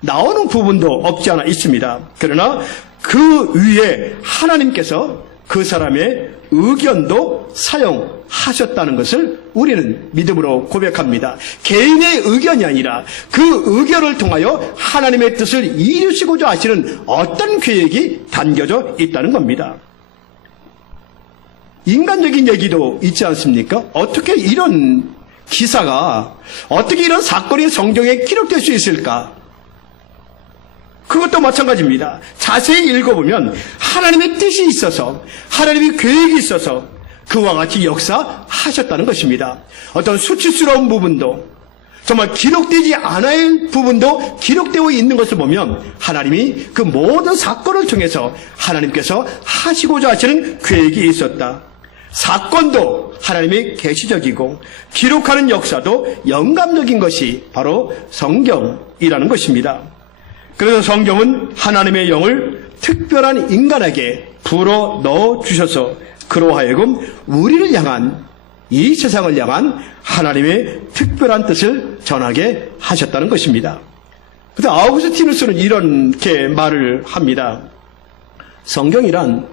나오는 부분도 없지 않아 있습니다. 그러나 그 위에 하나님께서 그 사람의 의견도 사용하셨다는 것을 우리는 믿음으로 고백합니다. 개인의 의견이 아니라 그 의견을 통하여 하나님의 뜻을 이루시고자 하시는 어떤 계획이 담겨져 있다는 겁니다. 인간적인 얘기도 있지 않습니까? 어떻게 이런 기사가, 어떻게 이런 사건이 성경에 기록될 수 있을까? 그것도 마찬가지입니다. 자세히 읽어보면 하나님의 뜻이 있어서, 하나님의 계획이 있어서 그와 같이 역사하셨다는 것입니다. 어떤 수치스러운 부분도, 정말 기록되지 않아야 할 부분도 기록되어 있는 것을 보면 하나님이 그 모든 사건을 통해서 하나님께서 하시고자 하시는 계획이 있었다. 사건도 하나님의 계시적이고 기록하는 역사도 영감적인 것이 바로 성경이라는 것입니다. 그래서 성경은 하나님의 영을 특별한 인간에게 불어 넣어 주셔서 그로 하여금 우리를 향한, 이 세상을 향한 하나님의 특별한 뜻을 전하게 하셨다는 것입니다. 그래서 아우구스티누스는 이렇게 말을 합니다. 성경이란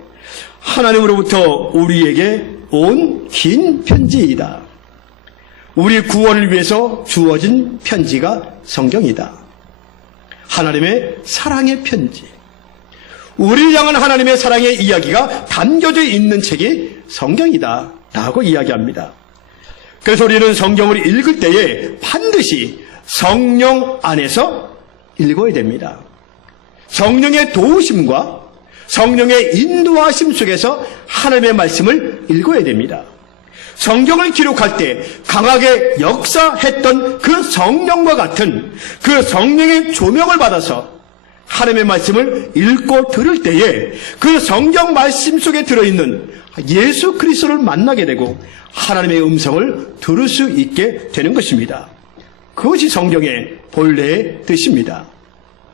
하나님으로부터 우리에게 온 긴 편지이다. 우리 구원을 위해서 주어진 편지가 성경이다. 하나님의 사랑의 편지. 우리를 향한 하나님의 사랑의 이야기가 담겨져 있는 책이 성경이다 라고 이야기합니다. 그래서 우리는 성경을 읽을 때에 반드시 성령 안에서 읽어야 됩니다. 성령의 도우심과 성령의 인도하심 속에서 하나님의 말씀을 읽어야 됩니다. 성경을 기록할 때 강하게 역사했던 그 성령과 같은 그 성령의 조명을 받아서 하나님의 말씀을 읽고 들을 때에 그 성경 말씀 속에 들어있는 예수 그리스도를 만나게 되고 하나님의 음성을 들을 수 있게 되는 것입니다. 그것이 성경의 본래의 뜻입니다.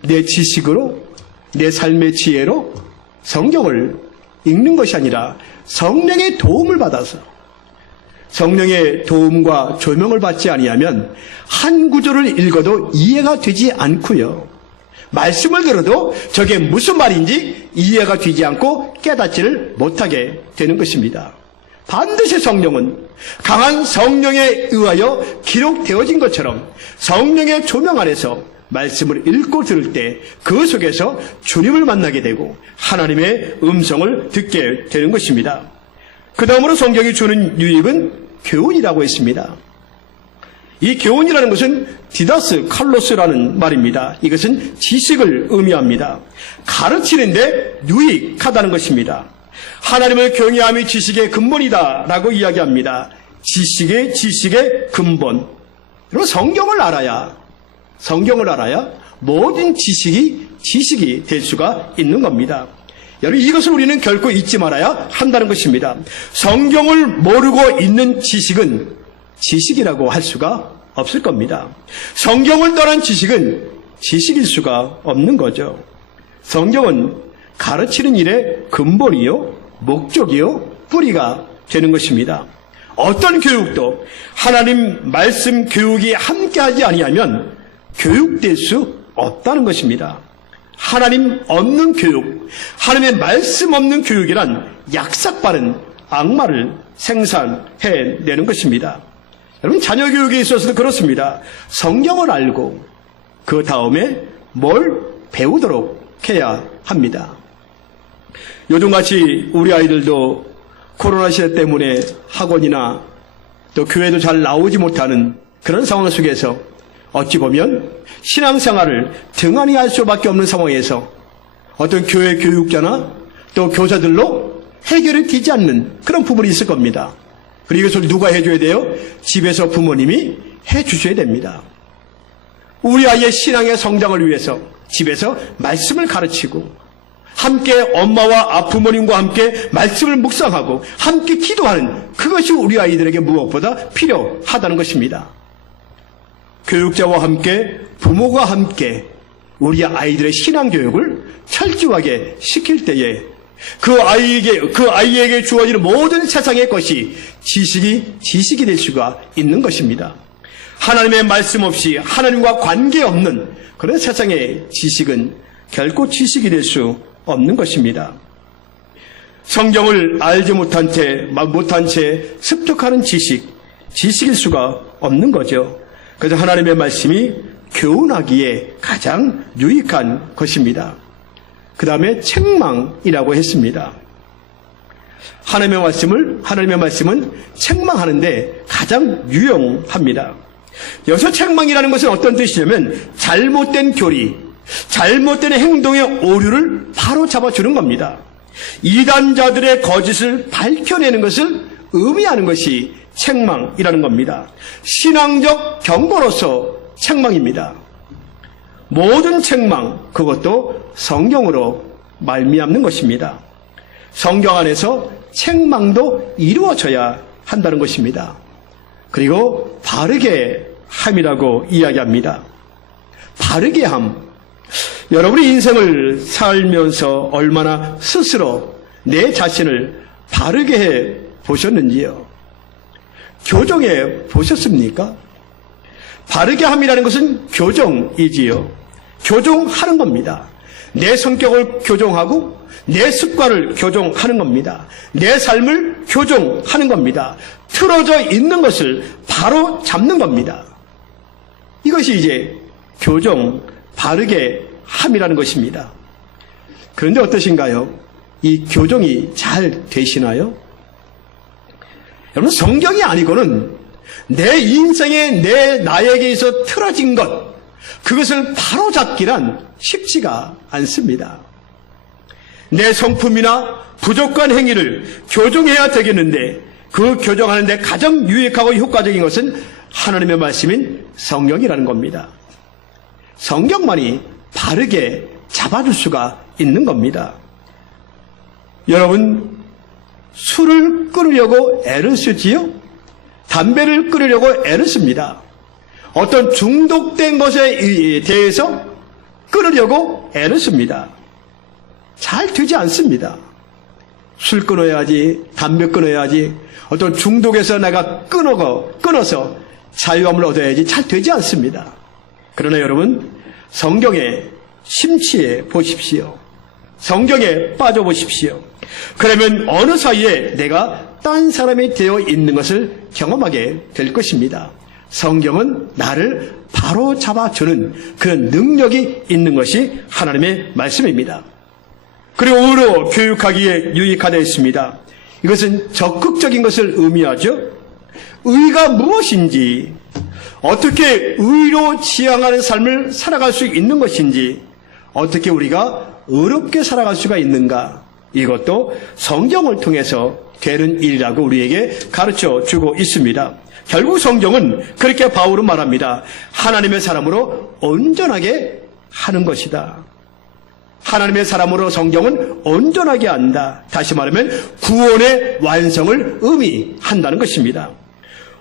내 지식으로, 내 삶의 지혜로 성경을 읽는 것이 아니라 성령의 도움을 받아서, 성령의 도움과 조명을 받지 아니하면 한 구절을 읽어도 이해가 되지 않고요. 말씀을 들어도 저게 무슨 말인지 이해가 되지 않고 깨닫지를 못하게 되는 것입니다. 반드시 성령은 강한 성령에 의하여 기록되어진 것처럼 성령의 조명 아래서 말씀을 읽고 들을 때 그 속에서 주님을 만나게 되고 하나님의 음성을 듣게 되는 것입니다. 그 다음으로 성경이 주는 유익은 교훈이라고 했습니다. 이 교훈이라는 것은 디다스 칼로스라는 말입니다. 이것은 지식을 의미합니다. 가르치는데 유익하다는 것입니다. 하나님을 경외함이 지식의 근본이다라고 이야기합니다. 지식의 근본. 여러분, 성경을 알아야 모든 지식이 될 수가 있는 겁니다. 여러분, 이것을 우리는 결코 잊지 말아야 한다는 것입니다. 성경을 모르고 있는 지식은 지식이라고 할 수가 없을 겁니다. 성경을 떠난 지식은 지식일 수가 없는 거죠. 성경은 가르치는 일의 근본이요, 목적이요, 뿌리가 되는 것입니다. 어떤 교육도 하나님 말씀 교육이 함께하지 아니하면 교육될 수 없다는 것입니다. 하나님 없는 교육, 하나님의 말씀 없는 교육이란 약삭빠른 악마를 생산해내는 것입니다. 여러분, 자녀 교육에 있어서도 그렇습니다. 성경을 알고 그 다음에 뭘 배우도록 해야 합니다. 요즘같이 우리 아이들도 코로나 시대 때문에 학원이나 또 교회도 잘 나오지 못하는 그런 상황 속에서 어찌 보면 신앙생활을 등한히 할 수밖에 없는 상황에서 어떤 교회 교육자나 또 교사들로 해결이 되지 않는 그런 부분이 있을 겁니다. 그리고 이것을 누가 해줘야 돼요? 집에서 부모님이 해주셔야 됩니다. 우리 아이의 신앙의 성장을 위해서 집에서 말씀을 가르치고 함께 엄마와 부모님과 함께 말씀을 묵상하고 함께 기도하는 그것이 우리 아이들에게 무엇보다 필요하다는 것입니다. 교육자와 함께 부모가 함께 우리 아이들의 신앙교육을 철저하게 시킬 때에 그 아이에게 주어지는 모든 세상의 것이 지식이 될 수가 있는 것입니다. 하나님의 말씀 없이 하나님과 관계없는 그런 세상의 지식은 결코 지식이 될 수 없는 것입니다. 성경을 알지 못한 채 습득하는 지식일 수가 없는 거죠. 그래서 하나님의 말씀이 교훈하기에 가장 유익한 것입니다. 그 다음에 책망이라고 했습니다. 하나님의 말씀은 책망하는데 가장 유용합니다. 여기서 책망이라는 것은 어떤 뜻이냐면 잘못된 교리, 잘못된 행동의 오류를 바로 잡아주는 겁니다. 이단자들의 거짓을 밝혀내는 것을 의미하는 것이 책망이라는 겁니다. 신앙적 경고로서 책망입니다. 모든 책망, 그것도 성경으로 말미암는 것입니다. 성경 안에서 책망도 이루어져야 한다는 것입니다. 그리고 바르게 함이라고 이야기합니다. 바르게 함. 여러분의 인생을 살면서 얼마나 스스로 내 자신을 바르게 해 보셨는지요? 교정해 보셨습니까? 바르게 함이라는 것은 교정이지요. 교정하는 겁니다. 내 성격을 교정하고 내 습관을 교정하는 겁니다. 내 삶을 교정하는 겁니다. 틀어져 있는 것을 바로 잡는 겁니다. 이것이 이제 교정, 바르게 함이라는 것입니다. 그런데 어떠신가요? 이 교정이 잘 되시나요? 여러분, 성경이 아니고는 내 인생에 나에게 있어 틀어진 것, 그것을 바로 잡기란 쉽지가 않습니다. 내 성품이나 부족한 행위를 교정해야 되겠는데 그 교정하는 데 가장 유익하고 효과적인 것은 하나님의 말씀인 성경이라는 겁니다. 성경만이 바르게 잡아줄 수가 있는 겁니다. 여러분, 술을 끊으려고 애를 쓰지요? 담배를 끊으려고 애를 씁니다. 어떤 중독된 것에 대해서 끊으려고 애를 씁니다. 잘 되지 않습니다. 술 끊어야지, 담배 끊어야지, 어떤 중독에서 내가 끊어서 자유함을 얻어야지 잘 되지 않습니다. 그러나 여러분, 성경에 심취해 보십시오. 성경에 빠져보십시오. 그러면 어느 사이에 내가 딴 사람이 되어 있는 것을 경험하게 될 것입니다. 성경은 나를 바로 잡아주는 그런 능력이 있는 것이 하나님의 말씀입니다. 그리고 의로 교육하기에 유익하다 했습니다. 이것은 적극적인 것을 의미하죠. 의가 무엇인지, 어떻게 의로 지향하는 삶을 살아갈 수 있는 것인지, 어떻게 우리가 의롭게 살아갈 수가 있는가, 이것도 성경을 통해서 되는 일이라고 우리에게 가르쳐 주고 있습니다. 결국 성경은 그렇게 바울은 말합니다. 하나님의 사람으로 온전하게 하는 것이다. 하나님의 사람으로 성경은 온전하게 한다. 다시 말하면 구원의 완성을 의미한다는 것입니다.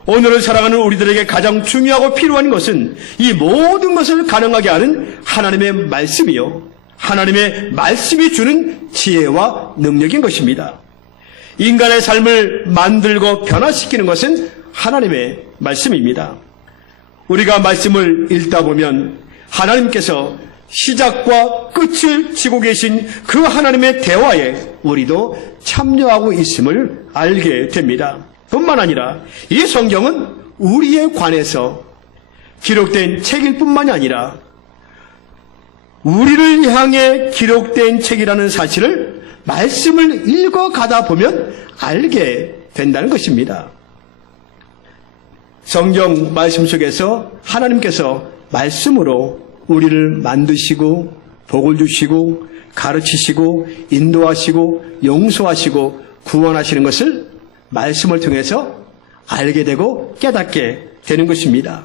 오늘을 살아가는 우리들에게 가장 중요하고 필요한 것은 이 모든 것을 가능하게 하는 하나님의 말씀이요, 하나님의 말씀이 주는 지혜와 능력인 것입니다. 인간의 삶을 만들고 변화시키는 것은 하나님의 말씀입니다. 우리가 말씀을 읽다 보면 하나님께서 시작과 끝을 지고 계신 그 하나님의 대화에 우리도 참여하고 있음을 알게 됩니다. 뿐만 아니라 이 성경은 우리에 관해서 기록된 책일 뿐만이 아니라 우리를 향해 기록된 책이라는 사실을 말씀을 읽어가다 보면 알게 된다는 것입니다. 성경 말씀 속에서 하나님께서 말씀으로 우리를 만드시고 복을 주시고 가르치시고 인도하시고 용서하시고 구원하시는 것을 말씀을 통해서 알게 되고 깨닫게 되는 것입니다.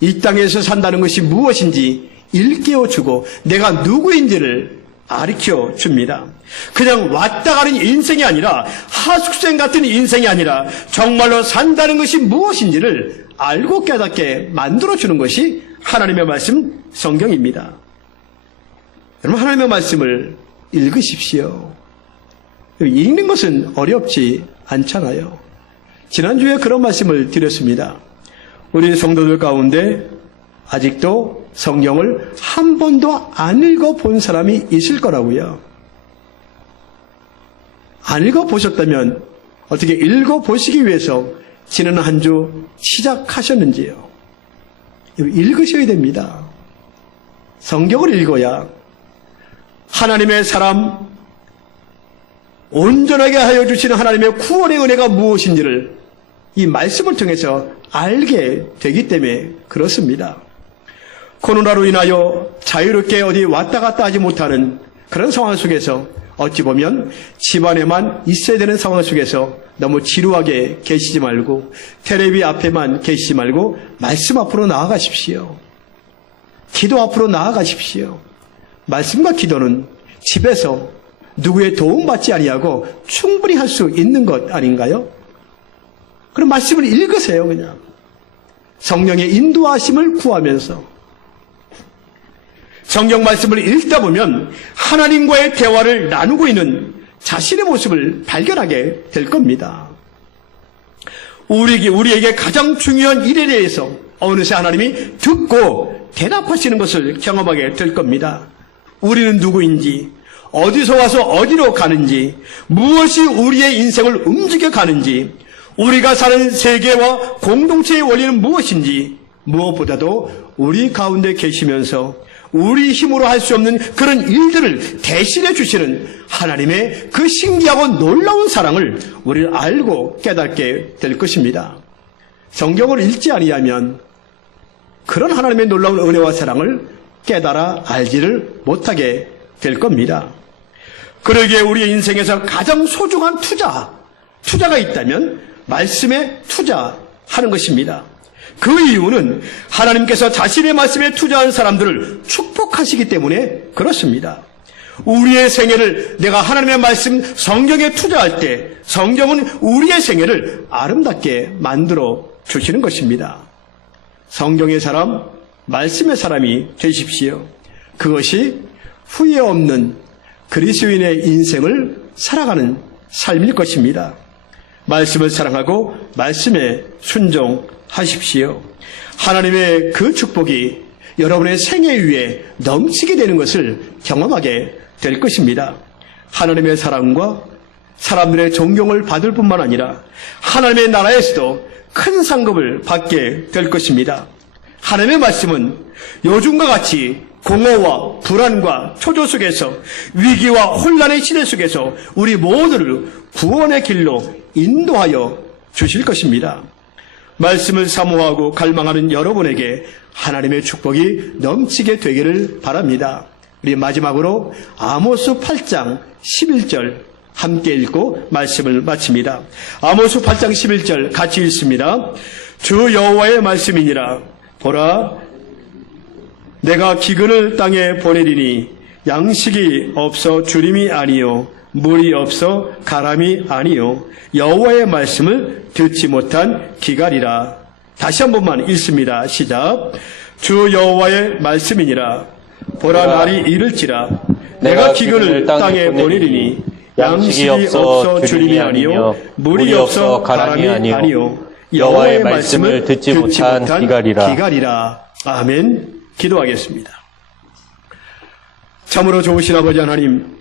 이 땅에서 산다는 것이 무엇인지 일깨워주고 내가 누구인지를 가르쳐 줍니다. 그냥 왔다 가는 인생이 아니라, 하숙생 같은 인생이 아니라 정말로 산다는 것이 무엇인지를 알고 깨닫게 만들어주는 것이 하나님의 말씀 성경입니다. 여러분, 하나님의 말씀을 읽으십시오. 읽는 것은 어렵지 않잖아요. 지난주에 그런 말씀을 드렸습니다. 우리 성도들 가운데 아직도 성경을 한 번도 안 읽어본 사람이 있을 거라고요. 안 읽어보셨다면 어떻게 읽어보시기 위해서 지난 한 주 시작하셨는지요? 읽으셔야 됩니다. 성경을 읽어야 하나님의 사람, 온전하게 하여 주시는 하나님의 구원의 은혜가 무엇인지를 이 말씀을 통해서 알게 되기 때문에 그렇습니다. 코로나로 인하여 자유롭게 어디 왔다 갔다 하지 못하는 그런 상황 속에서 어찌 보면 집안에만 있어야 되는 상황 속에서 너무 지루하게 계시지 말고 텔레비 앞에만 계시지 말고 말씀 앞으로 나아가십시오. 기도 앞으로 나아가십시오. 말씀과 기도는 집에서 누구의 도움받지 아니하고 충분히 할 수 있는 것 아닌가요? 그럼 말씀을 읽으세요. 그냥 성령의 인도하심을 구하면서 성경 말씀을 읽다 보면 하나님과의 대화를 나누고 있는 자신의 모습을 발견하게 될 겁니다. 우리에게 가장 중요한 일에 대해서 어느새 하나님이 듣고 대답하시는 것을 경험하게 될 겁니다. 우리는 누구인지, 어디서 와서 어디로 가는지, 무엇이 우리의 인생을 움직여 가는지, 우리가 사는 세계와 공동체의 원리는 무엇인지, 무엇보다도 우리 가운데 계시면서 우리 힘으로 할 수 없는 그런 일들을 대신해 주시는 하나님의 그 신기하고 놀라운 사랑을 우리는 알고 깨닫게 될 것입니다. 성경을 읽지 아니하면 그런 하나님의 놀라운 은혜와 사랑을 깨달아 알지를 못하게 될 겁니다. 그러기에 우리의 인생에서 가장 소중한 투자가 있다면 말씀에 투자하는 것입니다. 그 이유는 하나님께서 자신의 말씀에 투자한 사람들을 축복하시기 때문에 그렇습니다. 우리의 생애를 내가 하나님의 말씀 성경에 투자할 때 성경은 우리의 생애를 아름답게 만들어 주시는 것입니다. 성경의 사람, 말씀의 사람이 되십시오. 그것이 후회 없는 그리스도인의 인생을 살아가는 삶일 것입니다. 말씀을 사랑하고 말씀에 순종하십시오. 하나님의 그 축복이 여러분의 생애 위에 넘치게 되는 것을 경험하게 될 것입니다. 하나님의 사랑과 사람들의 존경을 받을 뿐만 아니라 하나님의 나라에서도 큰 상급을 받게 될 것입니다. 하나님의 말씀은 요즘과 같이 공허와 불안과 초조 속에서 위기와 혼란의 시대 속에서 우리 모두를 구원의 길로 인도하여 주실 것입니다. 말씀을 사모하고 갈망하는 여러분에게 하나님의 축복이 넘치게 되기를 바랍니다. 우리 마지막으로 아모스 8장 11절 함께 읽고 말씀을 마칩니다. 아모스 8장 11절 같이 읽습니다. 주 여호와의 말씀이니라. 보라, 내가 기근을 땅에 보내리니 양식이 없어 주림이 아니요 물이 없어 가람이 아니요 여호와의 말씀을 듣지 못한 기갈이라. 다시 한 번만 읽습니다. 시작. 주 여호와의 말씀이니라. 보라, 날이 이를지라. 내가 기근을 땅에 보내리니 양식이 없어 주림이 아니요 물이 없어 가람이 아니요 여호와의 말씀을 듣지 못한 기갈이라. 아멘. 기도하겠습니다. 참으로 좋으신 아버지 하나님,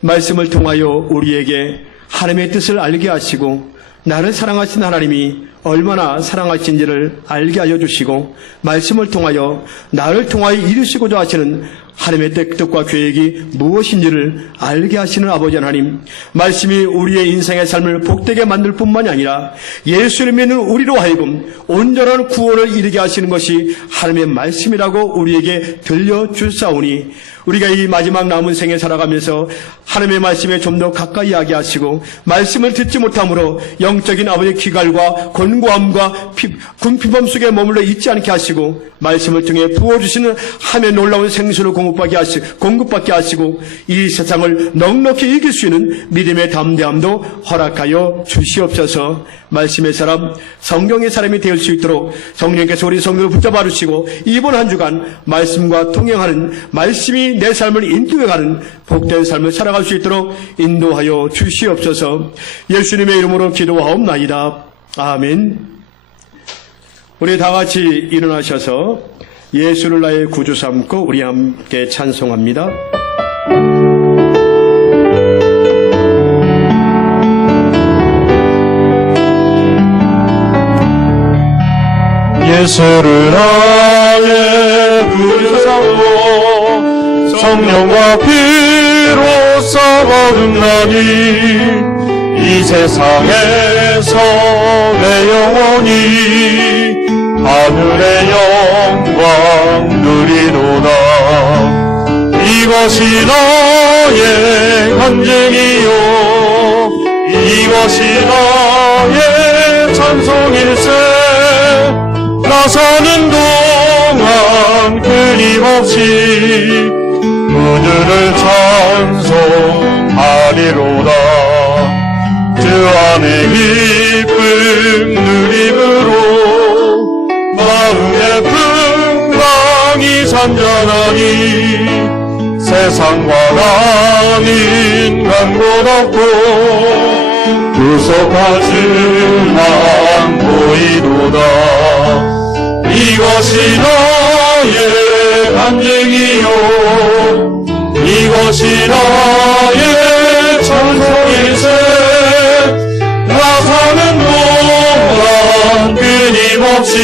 말씀을 통하여 우리에게 하나님의 뜻을 알게 하시고 나를 사랑하신 하나님이 얼마나 사랑하신지를 알게 하여 주시고 말씀을 통하여 나를 통하여 이루시고자 하시는 하나님의 뜻과 계획이 무엇인지를 알게 하시는 아버지 하나님, 말씀이 우리의 인생의 삶을 복되게 만들 뿐만이 아니라 예수를 믿는 우리로 하여금 온전한 구원을 이루게 하시는 것이 하나님의 말씀이라고 우리에게 들려주사오니 우리가 이 마지막 남은 생에 살아가면서 하나님의 말씀에 좀 더 가까이 하게 하시고 말씀을 듣지 못함으로 영적인 아버지의 기갈과 곤고함과 궁핍함 속에 머물러 있지 않게 하시고 말씀을 통해 부어주시는 하나님의 놀라운 생수를 공급받게 하시고 이 세상을 넉넉히 이길 수 있는 믿음의 담대함도 허락하여 주시옵소서. 말씀의 사람, 성경의 사람이 될 수 있도록 성령께서 우리 성도를 붙잡아 주시고 이번 한 주간 말씀과 동행하는, 말씀이 내 삶을 인도해가는 복된 삶을 살아갈 수 있도록 인도하여 주시옵소서. 예수님의 이름으로 기도하옵나이다. 아멘. 우리 다 같이 일어나셔서 예수를 나의 구주 삼고 우리 함께 찬송합니다. 예수를 나의 구주 삼고 성령과 피로 싸워 듭나니 이 세상에서 내 영혼이 하늘의 영광 누리도다. 이것이 나의 간증이요 이것이 나의 찬송일세. 나 사는 동안 끊임없이 그들을 찬송하리로다. 주 안의 기쁨 누림으로 마음의 풍랑이 잔잔하니 세상과 나는 간 곳 없고 구속하지만 보이도다. 이것이 나의 간증이요 이것이 나의 찬송일세. 나 사는 동안 끊임없이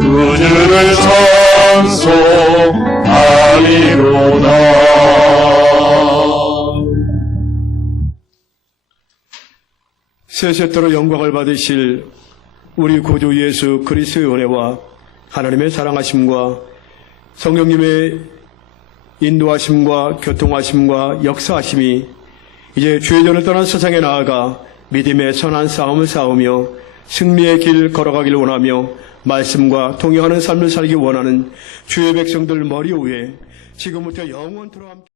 그주를 찬송하리로다. 세세토록 영광을 받으실 우리 구주 예수 그리스도의 은혜와 하나님의 사랑하심과 성령님의 인도하심과 교통하심과 역사하심이 이제 주의 전을 떠난 세상에 나아가 믿음의 선한 싸움을 싸우며 승리의 길 걸어가길 원하며 말씀과 동행하는 삶을 살기 원하는 주의 백성들 머리 위에 지금부터 영원토록 함께